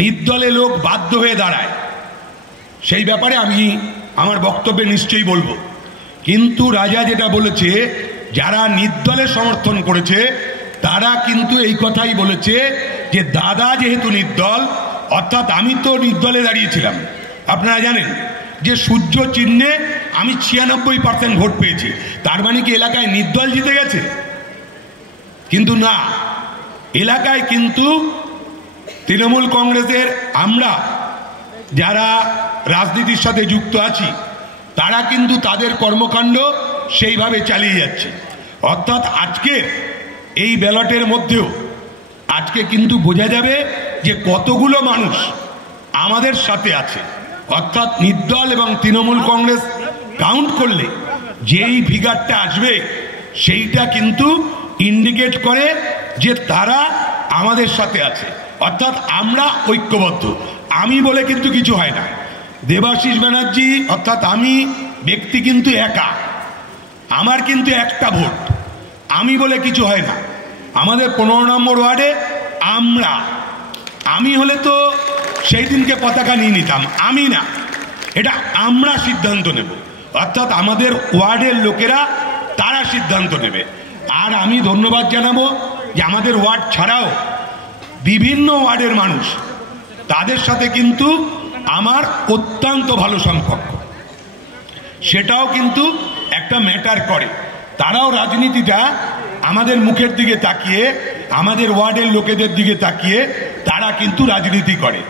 নির্দলে লোক বাধ্য হয়ে দাঁড়ায়, সেই ব্যাপারে আমি আমার বক্তব্যে নিশ্চয়ই বলবো। কিন্তু রাজা যেটা বলেছে, যারা নির্দলে সমর্থন করেছে তারা কিন্তু এই কথাই বলেছে যে দাদা যেহেতু নির্দল, অর্থাৎ আমি তো নির্দলে দাঁড়িয়েছিলাম, আপনারা জানেন যে সূর্য চিহ্নে আমি 96% ভোট পেয়েছি, তার মানে কি এলাকায় নির্দল জিতে গেছে? কিন্তু না, এলাকায় কিন্তু তৃণমূল কংগ্রেসের আমরা যারা রাজনীতির সাথে যুক্ত আছি, তারা কিন্তু তাদের কর্মকাণ্ড সেইভাবে চালিয়ে যাচ্ছে। অর্থাৎ আজকে এই ব্যালটের মধ্যেও আজকে কিন্তু বোঝা যাবে যে কতগুলো মানুষ আমাদের সাথে আছে। অর্থাৎ নির্দল এবং তৃণমূল কংগ্রেস কাউন্ট করলে যেই ফিগারটা আসবে সেইটা কিন্তু ইন্ডিকেট করে যে তারা আমাদের সাথে আছে, অর্থাৎ আমরা ঐক্যবদ্ধ। আমি বলে কিন্তু কিছু হয় না। দেবাশিস ব্যানার্জি অর্থাৎ আমি ব্যক্তি কিন্তু একা, আমার কিন্তু একটা ভোট, আমি বলে কিছু হয় না। আমাদের 15 নম্বর ওয়ার্ডে আমি হলে তো সেই দিনকে পতাকা নিয়ে নিতাম, আমি না, এটা আমরা সিদ্ধান্ত নেব। অর্থাৎ আমাদের ওয়ার্ডের লোকেরা তারা সিদ্ধান্ত নেবে। আর আমি ধন্যবাদ জানাবো যে আমাদের ওয়ার্ড ছাড়াও বিভিন্ন ওয়ার্ডের মানুষ, তাদের সাথে কিন্তু আমার অত্যন্ত ভালো সম্পর্ক, সেটাও কিন্তু একটা ম্যাটার করে। তারাও রাজনীতিটা আমাদের মুখের দিকে তাকিয়ে, আমাদের ওয়ার্ডের লোকেদের দিকে তাকিয়ে তারা কিন্তু রাজনীতি করে।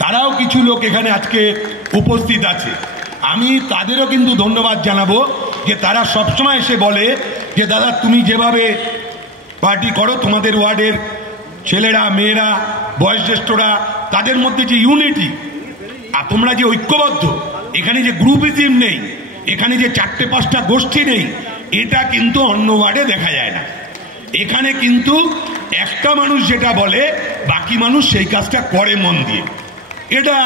তারাও কিছু লোক এখানে আজকে উপস্থিত আছে, আমি তাদেরও কিন্তু ধন্যবাদ জানাবো যে তারা সবসময় এসে বলে যে দাদা তুমি যেভাবে পার্টি করো, তোমাদের ওয়ার্ডের ছেলেরা মেয়েরা বয়োজ্যেষ্ঠরা তাদের মধ্যে যে ইউনিটি আর তোমরা যে ঐক্যবদ্ধ, এখানে যে গ্রুপিজম নেই, এখানে যে 4-5টা গোষ্ঠী নেই, এটা কিন্তু অন্য ওয়ার্ডে দেখা যায় না। এখানে কিন্তু একটা মানুষ যেটা বলে বাকি মানুষ সেই কাজটা করে মন দিয়ে। এটা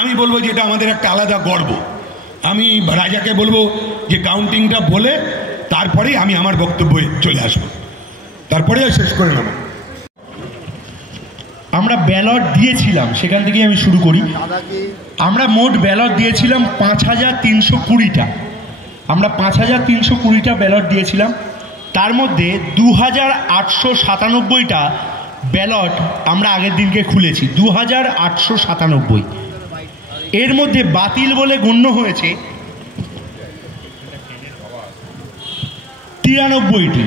আমি বলবো যে এটা আমাদের একটা আলাদা গর্ব। আমি রাজাকে বলবো যে কাউন্টিংটা বলে তারপরেই আমি আমার বক্তব্যে চলে আসবো, তারপরে শেষ করে নেব। আমরা ব্যালট দিয়েছিলাম, সেখান থেকেই আমি শুরু করি। আমরা মোট ব্যালট দিয়েছিলাম 5320টা। আমরা 5320টা ব্যালট দিয়েছিলাম। তার মধ্যে 2897টা ব্যালট আমরা আগের দিনকে খুলেছি, 2897। এর মধ্যে বাতিল বলে গণ্য হয়েছে 93টি,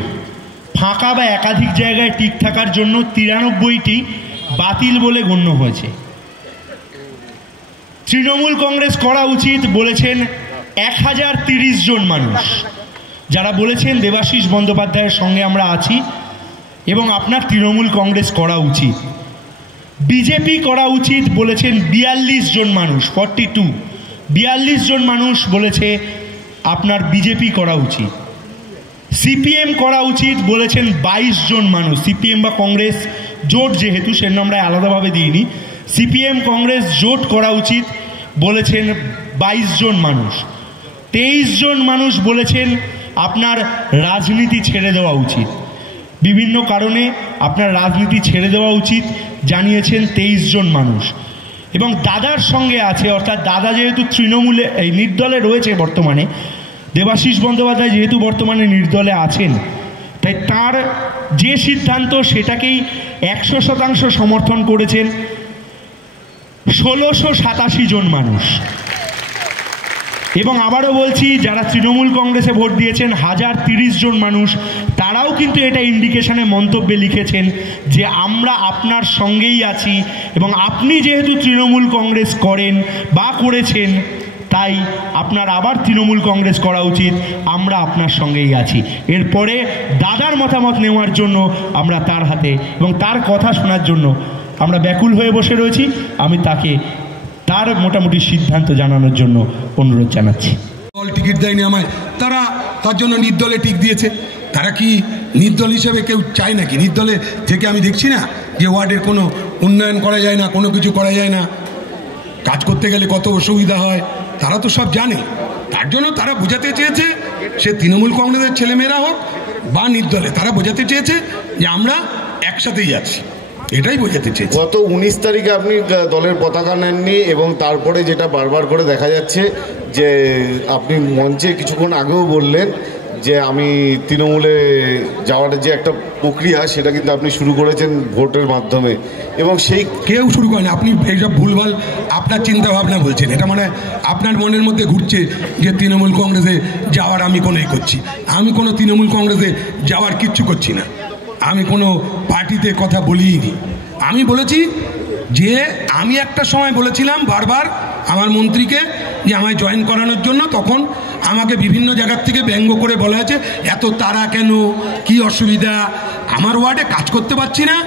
ফাঁকা বা একাধিক জায়গায় টিক থাকার জন্য 93টি বাতিল বলে গণ্য হয়েছে। তৃণমূল কংগ্রেস করা উচিত বলেছেন 1030 জন মানুষ, যারা বলেছেন দেবাশিস বন্দ্যোপাধ্যায়ের সঙ্গে আমরা আছি এবং আপনার তৃণমূল কংগ্রেস করা উচিত। বিজেপি করা উচিত বলেছেন 42 জন মানুষ, 42 জন মানুষ বলেছে আপনার বিজেপি করা উচিত। সিপিএম করা উচিত বলেছেন 22 জন মানুষ। সিপিএম বা কংগ্রেস জোট যেহেতু, সেজন্য আমরা আলাদাভাবে দিইনি, সিপিএম কংগ্রেস জোট করা উচিত বলেছেন 22 জন মানুষ। 23 জন মানুষ বলেছেন আপনার রাজনীতি ছেড়ে দেওয়া উচিত, বিভিন্ন কারণে আপনার রাজনীতি ছেড়ে দেওয়া উচিত জানিয়েছেন 23 জন মানুষ। এবং দাদার সঙ্গে আছে, অর্থাৎ দাদা যেহেতু তৃণমূলে এই নির্দলে রয়েছে বর্তমানে, দেবাশিস বন্দ্যোপাধ্যায় যেহেতু বর্তমানে নির্দলে আছেন, তাই তার যে সিদ্ধান্ত সেটাকেই 100% সমর্থন করেছেন 1687 জন মানুষ। এবং আবারও বলছি, যারা তৃণমূল কংগ্রেসে ভোট দিয়েছেন 1030 জন মানুষ, তারাও কিন্তু এটা ইন্ডিকেশনে মন্তব্যে লিখেছেন যে আমরা আপনার সঙ্গেই আছি এবং আপনি যেহেতু তৃণমূল কংগ্রেস করেন বা করেছেন, তাই আপনার আবার তৃণমূল কংগ্রেস করা উচিত, আমরা আপনার সঙ্গেই আছি। এরপরে দাদার মতামত নেওয়ার জন্য আমরা তার হাতে এবং তার কথা শোনার জন্য আমরা ব্যাকুল হয়ে বসে রয়েছি। আমি তাকে তার মোটামুটি সিদ্ধান্ত জানানোর জন্য অনুরোধ জানাচ্ছি। দল টিকিট দেয়নি আমায়, তারা তার জন্য নির্দলে টিক দিয়েছে। তারা কি নির্দল হিসেবে কেউ চায় নাকি? নির্দলে থেকে আমি দেখছি না যে ওয়ার্ডের কোনো উন্নয়ন করা যায় না, কোনো কিছু করা যায় না, কাজ করতে গেলে কত অসুবিধা হয়, তারা তো সব জানে। তার জন্য তারা বোঝাতে চেয়েছে, সে তৃণমূল কংগ্রেসের ছেলেমেয়েরা হোক বা নির্দলে, তারা বোঝাতে চেয়েছে যে আমরা একসাথেই আছি, এটাই বোঝাতে চেয়েছে। গত 19 তারিখে আপনি দলের পতাকা নেননি এবং তারপরে যেটা বারবার করে দেখা যাচ্ছে যে আপনি মঞ্চে কিছুক্ষণ আগেও বললেন যে আমি তৃণমূলে যাওয়ার যে একটা প্রক্রিয়া, সেটা কিন্তু আপনি শুরু করেছেন ভোটের মাধ্যমে এবং সেই কেউ শুরু করেন। আপনি এইসব ভুলভাল আপনার চিন্তা ভাবনা বলছেন, এটা মানে আপনার মনের মধ্যে ঘুরছে যে তৃণমূল কংগ্রেসে যাওয়ার আমি কোনো করছি। আমি কোনো তৃণমূল কংগ্রেসে যাওয়ার কিচ্ছু করছি না, আমি কোনো পার্টিতে কথা বলিনি। আমি বলেছি যে আমি একটা সময় বলেছিলাম বারবার আমার মন্ত্রীকে যে আমায় জয়েন করানোর জন্য, তখন আমাকে বিভিন্ন জায়গার থেকে ব্যঙ্গ করে বলা হয়েছে এত তারা কেন, কি অসুবিধা, আমার ওয়ার্ডে কাজ করতে পারছি না,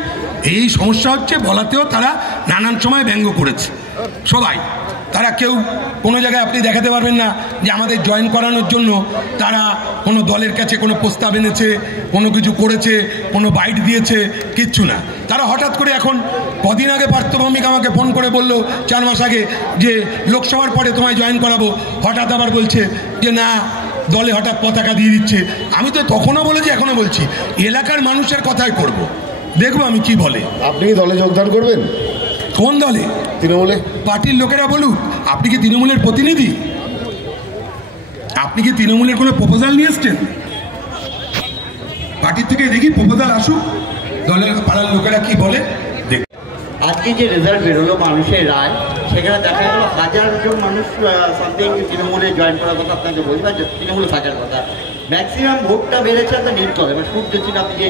এই সমস্যা হচ্ছে বলাতেও তারা নানান সময় ব্যঙ্গ করেছে। সবাই তারা কেউ কোনো জায়গায় আপনি দেখাতে পারবেন না যে আমাদের জয়েন করানোর জন্য তারা কোনো দলের কাছে কোনো প্রস্তাব এনেছে, কোনো কিছু করেছে, কোনো বাইট দিয়েছে, কিচ্ছু না। তারা হঠাৎ করে এখন কদিন আগে পার্থভৌমিক আমাকে ফোন করে বলল 4 মাস আগে যে লোকসভার পরে তোমায় জয়েন করাবো, হঠাৎ আবার বলছে যে না দলে হঠাৎ পতাকা দিয়ে দিচ্ছে। আমি তো তখনও বলেছি এখনও বলছি এলাকার মানুষের কথাই করব, দেখবো আমি কি বলে। আপনি কি দলে যোগদান করবেন? কোন দলে? তৃণমূলে। পার্টির লোকেরা বলুক। আপনি কি তৃণমূলের প্রতিনিধি? আপনি কি তৃণমূলের কোনো প্রপোজাল নিয়ে এসছেন? পার্টির থেকে দেখি প্রপোজাল আসুক, দলের পাড়ার লোকেরা কি বলে দেখ। আজকে যে রেজাল্ট বেরোলো মানুষের রায়, সেখানে দেখা গেল 1000 জন মানুষ সামথিং তৃণমূলে জয়েন করার কথা আপনাকে বলছি, বা তৃণমূলে থাকার কথা। ম্যাক্সিমাম ভোটটা বেড়েছে আপনার নীলতলে, মানে সূর্য ছিল আপনি যে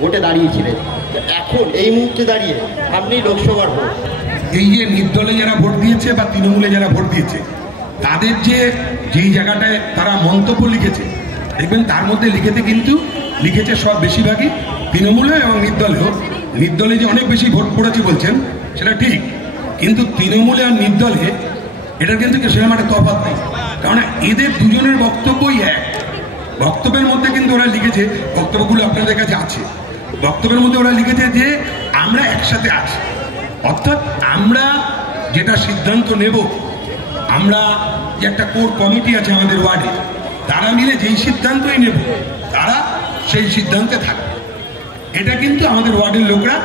ভোটে দাঁড়িয়েছিলেন। এখন এই মুহূর্তে দাঁড়িয়ে আপনি লোকসভার ভোট, এই যে নির্দলে যারা ভোট দিয়েছে বা তৃণমূলে যারা ভোট দিয়েছে তাদের যেই জায়গাটায় তারা মন্তব্য লিখেছে, দেখবেন তার মধ্যে লিখেছে সব বেশিরভাগই তৃণমূলে এবং নির্দলেও। নির্দলে যে অনেক বেশি ভোট পড়েছে বলছেন সেটা ঠিক, কিন্তু তৃণমূলে আর নির্দলে এটার কিন্তু সেরকম একটা তফাৎ নেই, কারণ এদের দুজনের বক্তব্যই এক। বক্তব্যের মধ্যে কিন্তু ওরা লিখেছে, বক্তব্যগুলো আপনাদের কাছে আছে, বক্তব্যের মধ্যে ওরা লিখেছে যে আমরা একসাথে আছি, অর্থাৎ আমরা যেটা সিদ্ধান্ত নেব, আমরা যে একটা কোর কমিটি আছে আমাদের ওয়ার্ডে, তারা মিলে যেই সিদ্ধান্তই নেব তারা সেই সিদ্ধান্তে থাকবে। এটা কিন্তু আমাদের ওয়ার্ডের লোকরা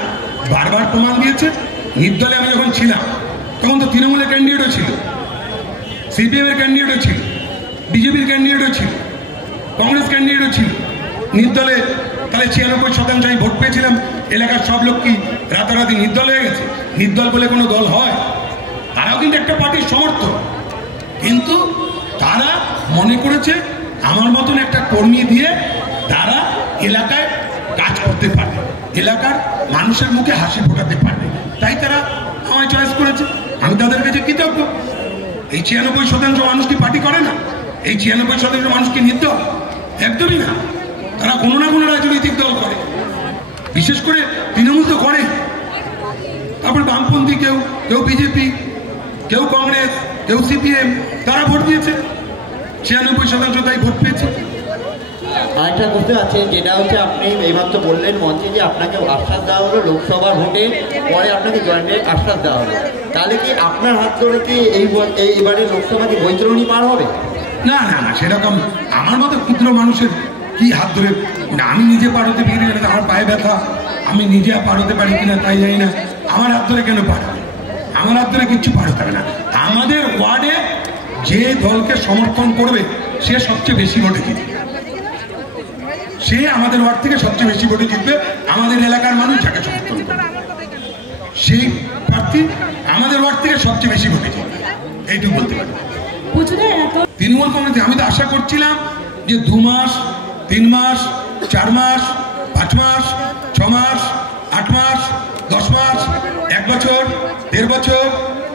বারবার প্রমাণ দিয়েছে। নির্দলে আমি যখন ছিলাম তখন তো তৃণমূলের ক্যান্ডিডেটও ছিল, সিপিএমের ক্যান্ডিডেটও ছিল, বিজেপির ক্যান্ডিডেটও ছিল, কংগ্রেস ক্যান্ডিডেটও ছিল। নির্দলে তাহলে 96% আমি ভোট পেয়েছিলাম। এলাকার সব লোক কি রাতারাতি নির্দল হয়ে গেছে? নির্দল বলে কোনো দল হয়? তারাও কিন্তু একটা পার্টির সমর্থক, কিন্তু তারা মনে করেছে আমার মতন একটা কর্মী দিয়ে তারা এলাকায় কাজ করতে পারবে, এলাকার মানুষের মুখে হাসি ফোটাতে পারবে, তাই তারা আমায় চয়েস করেছে। আমি তাদের কাছে কৃতজ্ঞ। এই 96% মানুষ কি পার্টি করে না? এই 96% মানুষ কি নির্দল? একদমই না। তারা কোনো না কোনো রাজনৈতিক দল করে, বিশেষ করে তৃণমূল তো করে, তারপর বামপন্থী, কেউ বিজেপি, কেউ কংগ্রেস, কেউ সিপিএম, তারা ভোট দিয়েছে, 96% তাই ভোট পেয়েছে। আরেকটা বুঝতে পারছেন, যেটা হচ্ছে আপনি এইমাত্র বললেন মঞ্চে যে আপনাকে আশ্বাস দেওয়া হলো লোকসভার ভোটে পরে আপনাকে জয়েন্টের আশ্বাস দেওয়া হলো, তাহলে কি আপনার হাত ধরে কি এইবারে লোকসভা কি বৈতরণী পার হবে? না না না, সেরকম আমার মতো ক্ষুদ্র মানুষের কি হাত ধরে, আমি নিজে পার হতে পারি না, আমার পায়ে ব্যথা, আমি নিজে পার হতে পারি কিনা তাই জানি না, আমার হাত ধরে কেন পার হবে? আমার হাত ধরে কিচ্ছু পার হতে হবে না। আমাদের ওয়ার্ডে যে দলকে সমর্থন করবে সে সবচেয়ে বেশি ভোটে জিতবে, সে আমাদের ওয়ার্ড থেকে সবচেয়ে বেশি ভোটে জিতবে। আমাদের এলাকার মানুষ যাকে সমর্থন করবে সেই প্রার্থী আমাদের ওয়ার্ড থেকে সবচেয়ে বেশি ভোটে জিতবে, এইটুকু বলতে পারি। তৃণমূল কংগ্রেসে আমি তো আশা করছিলাম যে 2 মাস, 3 মাস, 4 মাস, 5 মাস, 6 মাস, 8 মাস, 10 মাস, 1 বছর, 1.5 বছর,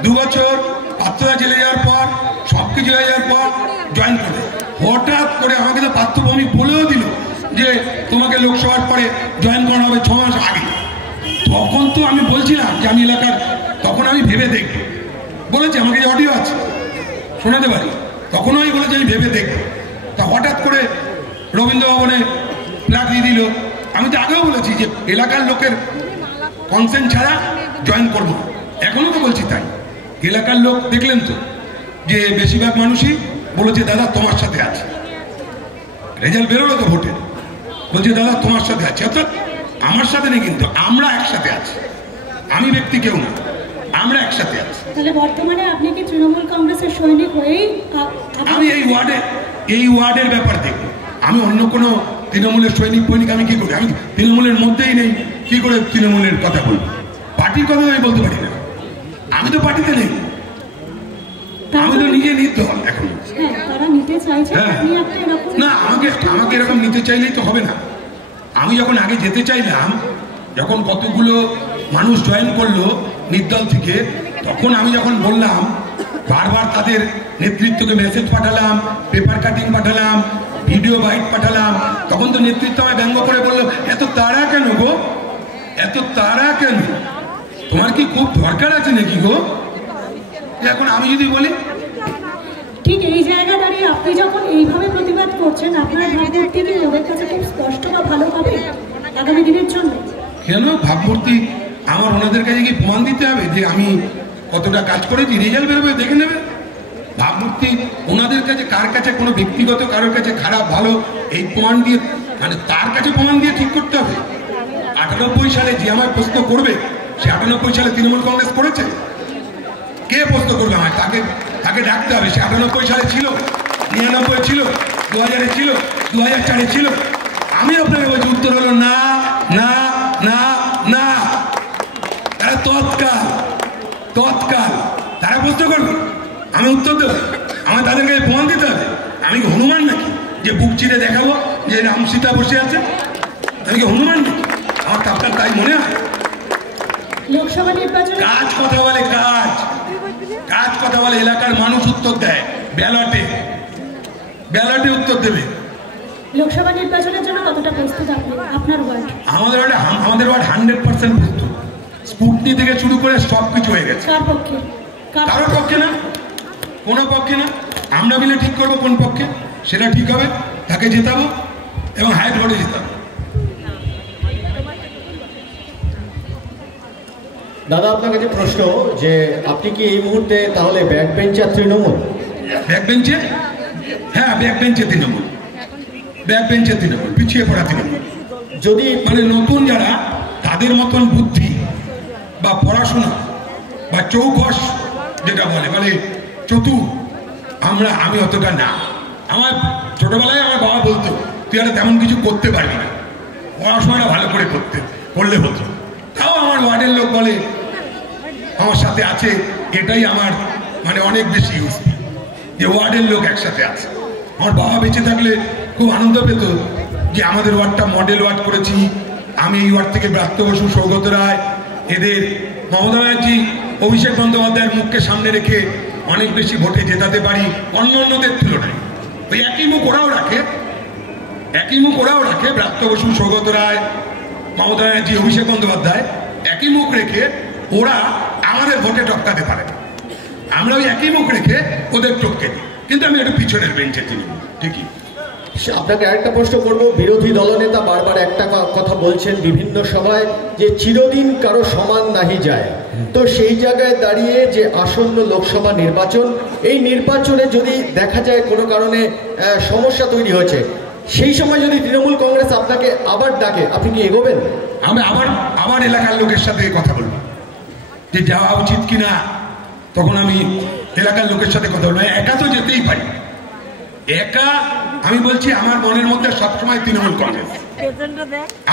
2 বছর, পাত্রদা জেলে যাওয়ার পর, সবকিছু হয়ে যাওয়ার পর জয়েন করবে। হঠাৎ করে আমাকে তো পার্থভৌমিক বলেও দিল যে তোমাকে লোকসভার পরে জয়েন করানো হবে 6 মাস আগে। তখন তো আমি বলছিলাম যে আমি এলাকার, তখন আমি ভেবে দেখব বলেছি, আমাকে যে অডিও আছে শোনাতে পারি, তখনও আমি বলেছি আমি ভেবে দেখব। তা হঠাৎ করে রবীন্দ্র ভবনে ফ্ল্যাগ দিয়ে দিল। আমি তো আগেও বলেছি যে এলাকার লোকের কনসেন্ট ছাড়া জয়েন করব, এখনও তো বলছি তাই। এলাকার লোক দেখলেন তো যে বেশিরভাগ মানুষই বলেছে দাদা তোমার সাথে আছে। রেজাল্ট বেরোলো তো ভোটে, বলছে দাদা তোমার সাথে আছে, অর্থাৎ আমার সাথে নেই কিন্তু আমরা একসাথে আছি, আমি ব্যক্তি কেউ না, আমরা একসাথে আছি। তাহলে বর্তমানে আপনি কি তৃণমূল কংগ্রেসের সৈনিক হয়েই? আমি এই ওয়ার্ডের ব্যাপার দেখব, আমি অন্য কোনো তৃণমূলের সৈনিক আমি কি করি? আমি তৃণমূলের মধ্যেই নেই, কি করে তৃণমূলের কথা বলবো? পার্টির কথা আমি বলতে পারি না, আমি তো পার্টিতে নেই, আমি তো নিজে নির্দল এখন। না, আমাকে এরকম নিতে চাইলেই তো হবে না। আমি যখন আগে যেতে চাইলাম, যখন কতগুলো মানুষ জয়েন করলো নির্দল থেকে, তখন আমি যখন বললাম বারবার তাদের নেতৃত্বকে মেসেজ পাঠালাম, পেপার কাটিং পাঠালাম, ভিডিও বাইট পাঠালাম, তখন তো নেতৃত্ব আমায় ব্যঙ্গ করে বললো, এত তাড়া কেন গো, এত তাড়া কেন, তোমার কি খুব দরকার আছে নাকি গো? এখন আমি যদি বলি ঠিক এই জায়গা দাঁড়িয়ে আপনি যখন এইভাবে প্রতিবাদ করছেন, আপনার ভাবমূর্তি কি ওদের কাছে খুব স্পষ্ট বা ভালো হবে আগামী দিনের জন্য? কেন ভাবমূর্তি আমার ওনাদের কাছে কি প্রমাণ দিতে হবে যে আমি কতটা কাজ করেছি? রেজাল্ট বেরোবে, দেখে নেবে। ভাবমূর্তি ওনাদের কাছে, কার কাছে কোনো ব্যক্তিগত কারোর কাছে খারাপ ভালো এই প্রমাণ দিয়ে, মানে তার কাছে প্রমাণ দিয়ে ঠিক করতে হবে। 98 সালে যে আমায় প্রশ্ন করবে, সে 98 সালে তৃণমূল কংগ্রেস করেছে? কে প্রশ্ন করবে আমায়? তাকে ডাকতে হবে। সে 98 সালে ছিল, 99 ছিল, 2000 ছিল, 2004 ছিল। আমি আপনাকে বলছি উত্তর হলো না, না, না, না। তারা তৎকাল তারা প্রশ্ন করবে, আমি উত্তর দেবো। আমার তাদের কাছে প্রমাণ দিতে হবে। আমি কি হনুমান নাকি যে বুক চিরে দেখাবো যে রাম সীতা বসে আছে? আমি কি হনুমান নাকি? আমার তো আপনার তাই মনে হয়? লোকসভা নির্বাচন কাজ কথা বলে, কাজ কথা বলে। এলাকার মানুষ উত্তর দেয়, ব্যালটে উত্তর দেবে। লোকসভা নির্বাচনের জন্য কতটা প্রস্তুত আপনার ওয়ার্ড? আমাদের ওয়ার্ড 100% প্রস্তুত। স্কুটনি থেকে শুরু করে সবকিছু হয়ে গেছে। কার পক্ষে? কারোর পক্ষে না, কোনো পক্ষে না। আমরা মিলে ঠিক করবো কোন পক্ষে, সেটা ঠিক হবে, তাকে জেতাবো এবং হাইট ভোটে জেতাবো। দাদা, আপনার কাছে প্রশ্ন যে আপনি কি এই মুহূর্তে তাহলে ব্যাক বেঞ্চার তৃণমূল? ব্যাক বেঞ্চে? হ্যাঁ, ব্যাক বেঞ্চে তৃণমূল, ব্যাক বেঞ্চে তৃণমূল, পিছিয়ে পড়া তৃণমূল। যদি মানে নতুন যারা, তাদের মতন বুদ্ধি বা পড়াশোনা বা চৌকস যেটা বলে চতুর, আমি অতটা না। আমার ছোটবেলায় আমার বাবা বলতো, তুই একটা তেমন কিছু করতে পারবি না, পড়াশোনাটা ভালো করে করলে হতো। তাও আমার ওয়ার্ডের লোক বলে আমার সাথে আছে, এটাই আমার মানে অনেক বেশি ইউজফুল যে ওয়ার্ডের লোক একসাথে আছে। আমার বাবা বেঁচে থাকলে খুব আনন্দ পেত যে আমাদের ওয়ার্ডটা মডেল ওয়ার্ড করেছি। আমি এই ওয়ার্ড থেকে ব্রাত্য বসু, সৌগত রায়, এদের মমতা ব্যানার্জি, অভিষেক বন্দ্যোপাধ্যায়ের মুখকে সামনে রেখে অনেক বেশি ভোটে জেতাতে পারি অন্যদের তুলনায়। ওই একই মুখ ওরাও রাখে, ব্রাত্য বসু, সৌগত রায়, মমতা ব্যানার্জি, অভিষেক বন্দ্যোপাধ্যায় একই মুখ রেখে ওরা আমাদের ভোটে টপকাতে পারে না। আমরা ওই একই মুখ রেখে ওদের টপকে দিই, কিন্তু আমি একটু পিছনের বেঞ্চে চিনি। ঠিকই। আপনাকে আরেকটা প্রশ্ন করবো। বিরোধী দলনেতা বারবার একটা কথা বলছেন বিভিন্ন সভায় যে চিরদিন কারো সমান নাহি যায়। তো সেই জায়গায় দাঁড়িয়ে যে আসন্ন লোকসভা নির্বাচন, এই নির্বাচনে যদি দেখা যায় কোনো কারণে সমস্যা তৈরি হয়েছে, সেই সময় যদি তৃণমূল কংগ্রেস আপনাকে আবার ডাকে, আপনি কি এগোবেন? আমি আবার এলাকার লোকের সাথে কথা বলবো যে যাওয়া উচিত কিনা। তখন আমি এলাকার লোকের সাথে কথা বলবো। একা তো যেতেই পারি, একা আমি বলছি আমার মনের মধ্যে সবসময় তৃণমূল কংগ্রেস।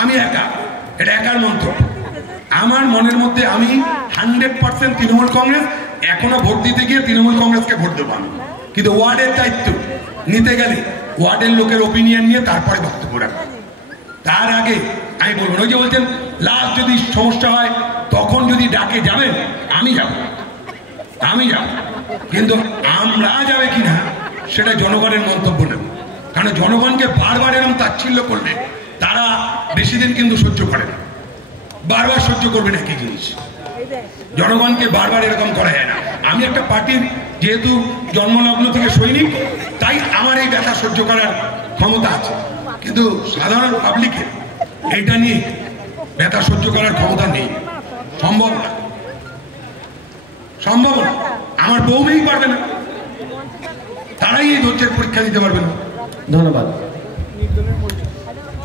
আমি একা, এটা একার মন্তব্য। আমার মনের মধ্যে আমি 100% তৃণমূল কংগ্রেস। এখনো ভোট দিতে গিয়ে তৃণমূল কংগ্রেসকে ভোট দেবো আমি, কিন্তু ওয়ার্ডের দায়িত্ব নিতে গেলে ওয়ার্ডের লোকের ওপিনিয়ন নিয়ে তারপরে বক্তব্য রাখবো। তার আগে আমি বলবো না। ওই যে বলছেন লাস্ট যদি সমস্যা হয় তখন যদি ডাকে যাবেন, আমি যাব, কিন্তু আমরা যাবে কিনা সেটা জনগণের মন্তব্য নেব। কারণ জনগণকে বারবার এরকম তাচ্ছিল্য করলে তারা বেশি দিন কিন্তু সহ্য করে না, বারবার সহ্য করবে না কি জিনিস। জনগণকে বারবার এরকম করা যায় না। আমি একটা পার্টির যেহেতু জন্মলগ্ন থেকে সৈনিক, তাই আমার এই ব্যথা সহ্য করার ক্ষমতা আছে, কিন্তু সাধারণ পাবলিকের এইটা নিয়ে ব্যথা সহ্য করার ক্ষমতা নেই, সম্ভব না। আমার বউমেই পারবে না, তারাই এই ধৈর্যের পরীক্ষা দিতে পারবে না। ধন্যবাদ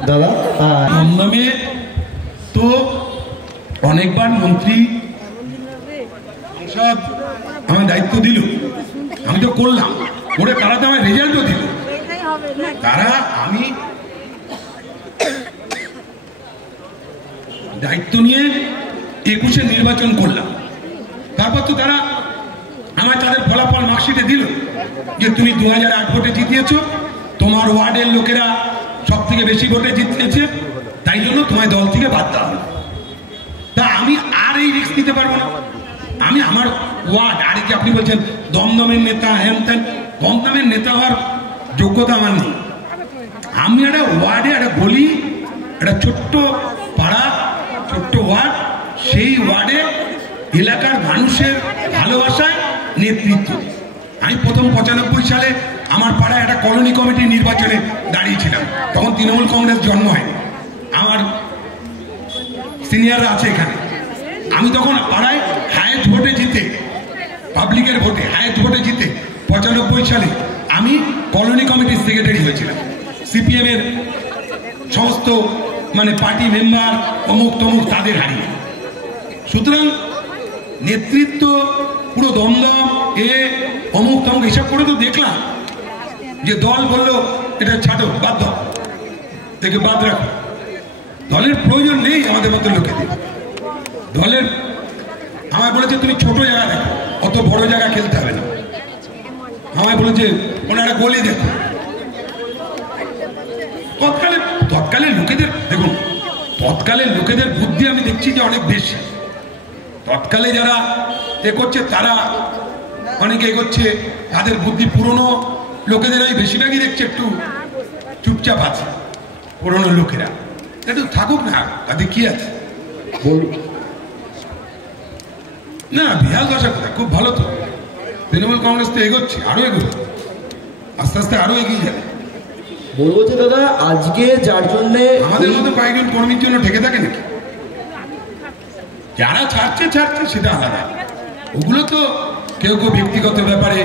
দাদা। দমদমে তো অনেকবার মন্ত্রী সংসদ আমার দায়িত্ব দিল, আমি তো করলাম, করে তারা তো আমার রেজাল্টও দিল। তারা আমি দায়িত্ব নিয়ে 21-এ নির্বাচন করলাম, তারপর তো তারা আমার তাদের ফলাফল মার্কশিটে দিল যে তুমি 2008 ভোটে জিতিয়েছো, তোমার ওয়ার্ডের লোকেরা সব থেকে বেশি ভোটে জিতেছে, তাই জন্য তোমায় দল থেকে বাদ দেওয়া হলো। তা আমি আর এই রিস্ক নিতে পারবো না। আমি আমার ওয়ার্ড। আর কি আপনি বলছেন দমদমের নেতা হ্যান ত্যান, দমদমের নেতা হওয়ার যোগ্যতা আমার নেই। আমি একটা ওয়ার্ডে একটা গলি, একটা ছোট্ট পাড়া, ছোট্ট ওয়ার্ড, সেই ওয়ার্ডে এলাকার মানুষের ভালোবাসায় নেতৃত্ব দিই। আমি প্রথম 95 সালে আমার পাড়ায় একটা কলোনি কমিটির নির্বাচনে দাঁড়িয়েছিলাম, তখন তৃণমূল কংগ্রেস জন্ম হয়নি, আমার সিনিয়ররা আছে এখানে। আমি তখন পাড়ায় হায়েস্ট ভোটে জিতে, পাবলিকের ভোটে হায়েস্ট ভোটে জিতে 95 সালে আমি কলোনি কমিটির সেক্রেটারি হয়েছিলাম। সিপিএম এর সমস্ত মানে পার্টি মেম্বার অমুক তমুক তাদের হারিয়ে। সুতরাং নেতৃত্ব পুরো দমদম অমুক তমুক এসব করে তো দেখলাম যে দল বললো এটা ছাড়ো, বাদ দাও, থেকে বাদ রাখো। দলের প্রয়োজন নেই আমাদের মতো লোকেদের। দলের আমায় বলেছে তুমি ছোট জায়গা দেখো, অত বড় জায়গা খেলতে হবে না। আমায় বলেছে কোনো একটা গলি দেখো। তৎকালের লোকেদের দেখুন, তৎকালের লোকেদের বুদ্ধি আমি দেখছি যে অনেক বেশি। তৎকালে যারা এ করছে তারা অনেকে এগোচ্ছে, তাদের বুদ্ধি পুরনো লোকেদের ওই বেশিরভাগই দেখছে একটু চুপচাপ আছে। পুরনো লোকেরা একটু থাকুক না, তাদের কি আছে না। বিহার দশা কথা খুব ভালো তো, তৃণমূল কংগ্রেস তো এগোচ্ছে, আরো এগোবে, আস্তে আস্তে আরো এগিয়ে যাবে। বলবো যে দাদা আজকে যার জন্য আমাদের মতো কয়েকজন কর্মীর জন্য ঠেকে থাকে নাকি? যারা ছাড়ছে সেটা আলাদা। ওগুলো তো কেউ কেউ ব্যক্তিগত ব্যাপারে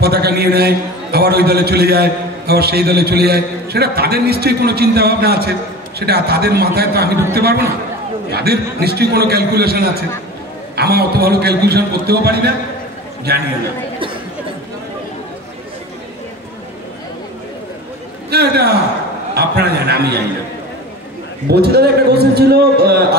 পতাকা নিয়ে নেয়, আবার ওই দলে চলে যায়, আবার সেই দলে চলে যায়। সেটা তাদের নিশ্চয়ই কোনো চিন্তা ভাবনা আছে, সেটা তাদের মাথায় তো আমি ঢুকতে পারবো না। তাদের নিশ্চয়ই কোনো ক্যালকুলেশন আছে, আমার অত ভালো ক্যালকুলেশন করতেও পারি না, জানিও না। এটা আপনারা জানেন, আমি জানি না। বলছি দাদা একটা কোশ্চেন ছিল,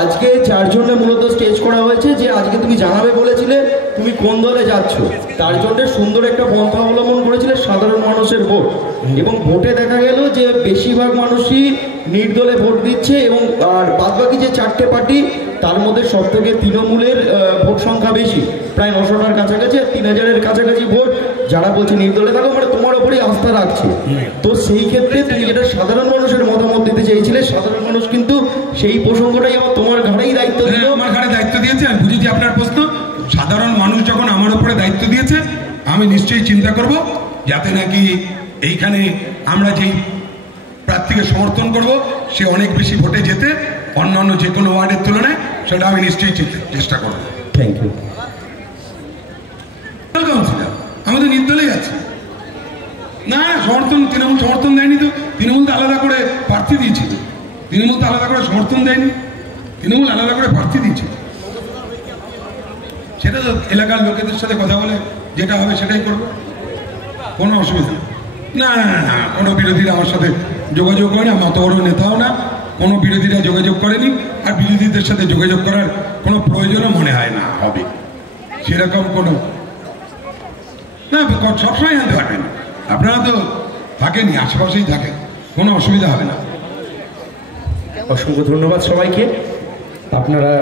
আজকে যার জন্য মূলত স্টেজ করা হয়েছে যে আজকে তুমি জানাবে বলেছিলে তুমি কোন দলে যাচ্ছ, তার জন্য সুন্দর একটা পন্থা অবলম্বন করেছিলে সাধারণ মানুষের ভোট। এবং ভোটে দেখা গেল যে বেশিরভাগ মানুষই নির্দলে ভোট দিচ্ছে, এবং আর বাদবাকি যে 4টে পার্টি তার মধ্যে সব থেকে তৃণমূলের ভোট সংখ্যা বেশি, প্রায় 900টার কাছাকাছি, আর 3000-এর কাছাকাছি ভোট যারা বলছে নির্দলে থাকো, মানে তোমার ওপরেই আস্থা রাখছে। তো সেই ক্ষেত্রে তুমি যেটা সাধারণ মানুষের মতামত দিতে চেয়েছিলে, সাধারণ মানুষ কিন্তু সেই প্রসঙ্গটাই আবার তোমার ঘাড়েই দায়িত্ব দিল। আমার ঘাড়ে দায়িত্ব দিয়েছে, আমি বুঝেছি আপনার প্রশ্ন। সাধারণ মানুষ যখন আমার উপরে দায়িত্ব দিয়েছে, আমি নিশ্চয়ই চিন্তা করব যাতে নাকি এইখানে আমরা যেই প্রার্থীকে সমর্থন করব সে অনেক বেশি ভোটে যেতে, অন্যান্য যে কোনো ওয়ার্ডের তুলনায়, সেটা আমি নিশ্চয়ই চেষ্টা করব। Thank you. কাউন্সিলর আমাদের নির্দলেই আছে না, সমর্থন তৃণমূল সমর্থন দেয়নি তো। তৃণমূল তো আলাদা করে প্রার্থী দিয়েছিল, তৃণমূল তো আলাদা করে সমর্থন দেয়নি, তৃণমূল আলাদা করে প্রার্থী দিয়েছিল। সেটা তো এলাকার লোকেদের সাথে কথা বলে যেটা হবে সেটাই করবো, কোনো অসুবিধা না। না, কোনো বিরোধীরা আমার সাথে যোগাযোগ করেনি, আমি অত বড় নেতাও না, কোনো বিরোধীরা যোগাযোগ করেনি, আর বিরোধীদের সাথে যোগাযোগ করার কোনো প্রয়োজনও মনে হয় না হবে, সেরকম কোনো না। সবসময় আনতে পারবেন, আপনারা তো থাকেনি, আশেপাশেই থাকেন, কোনো অসুবিধা হবে না। অসংখ্য ধন্যবাদ সবাইকে। আপনারা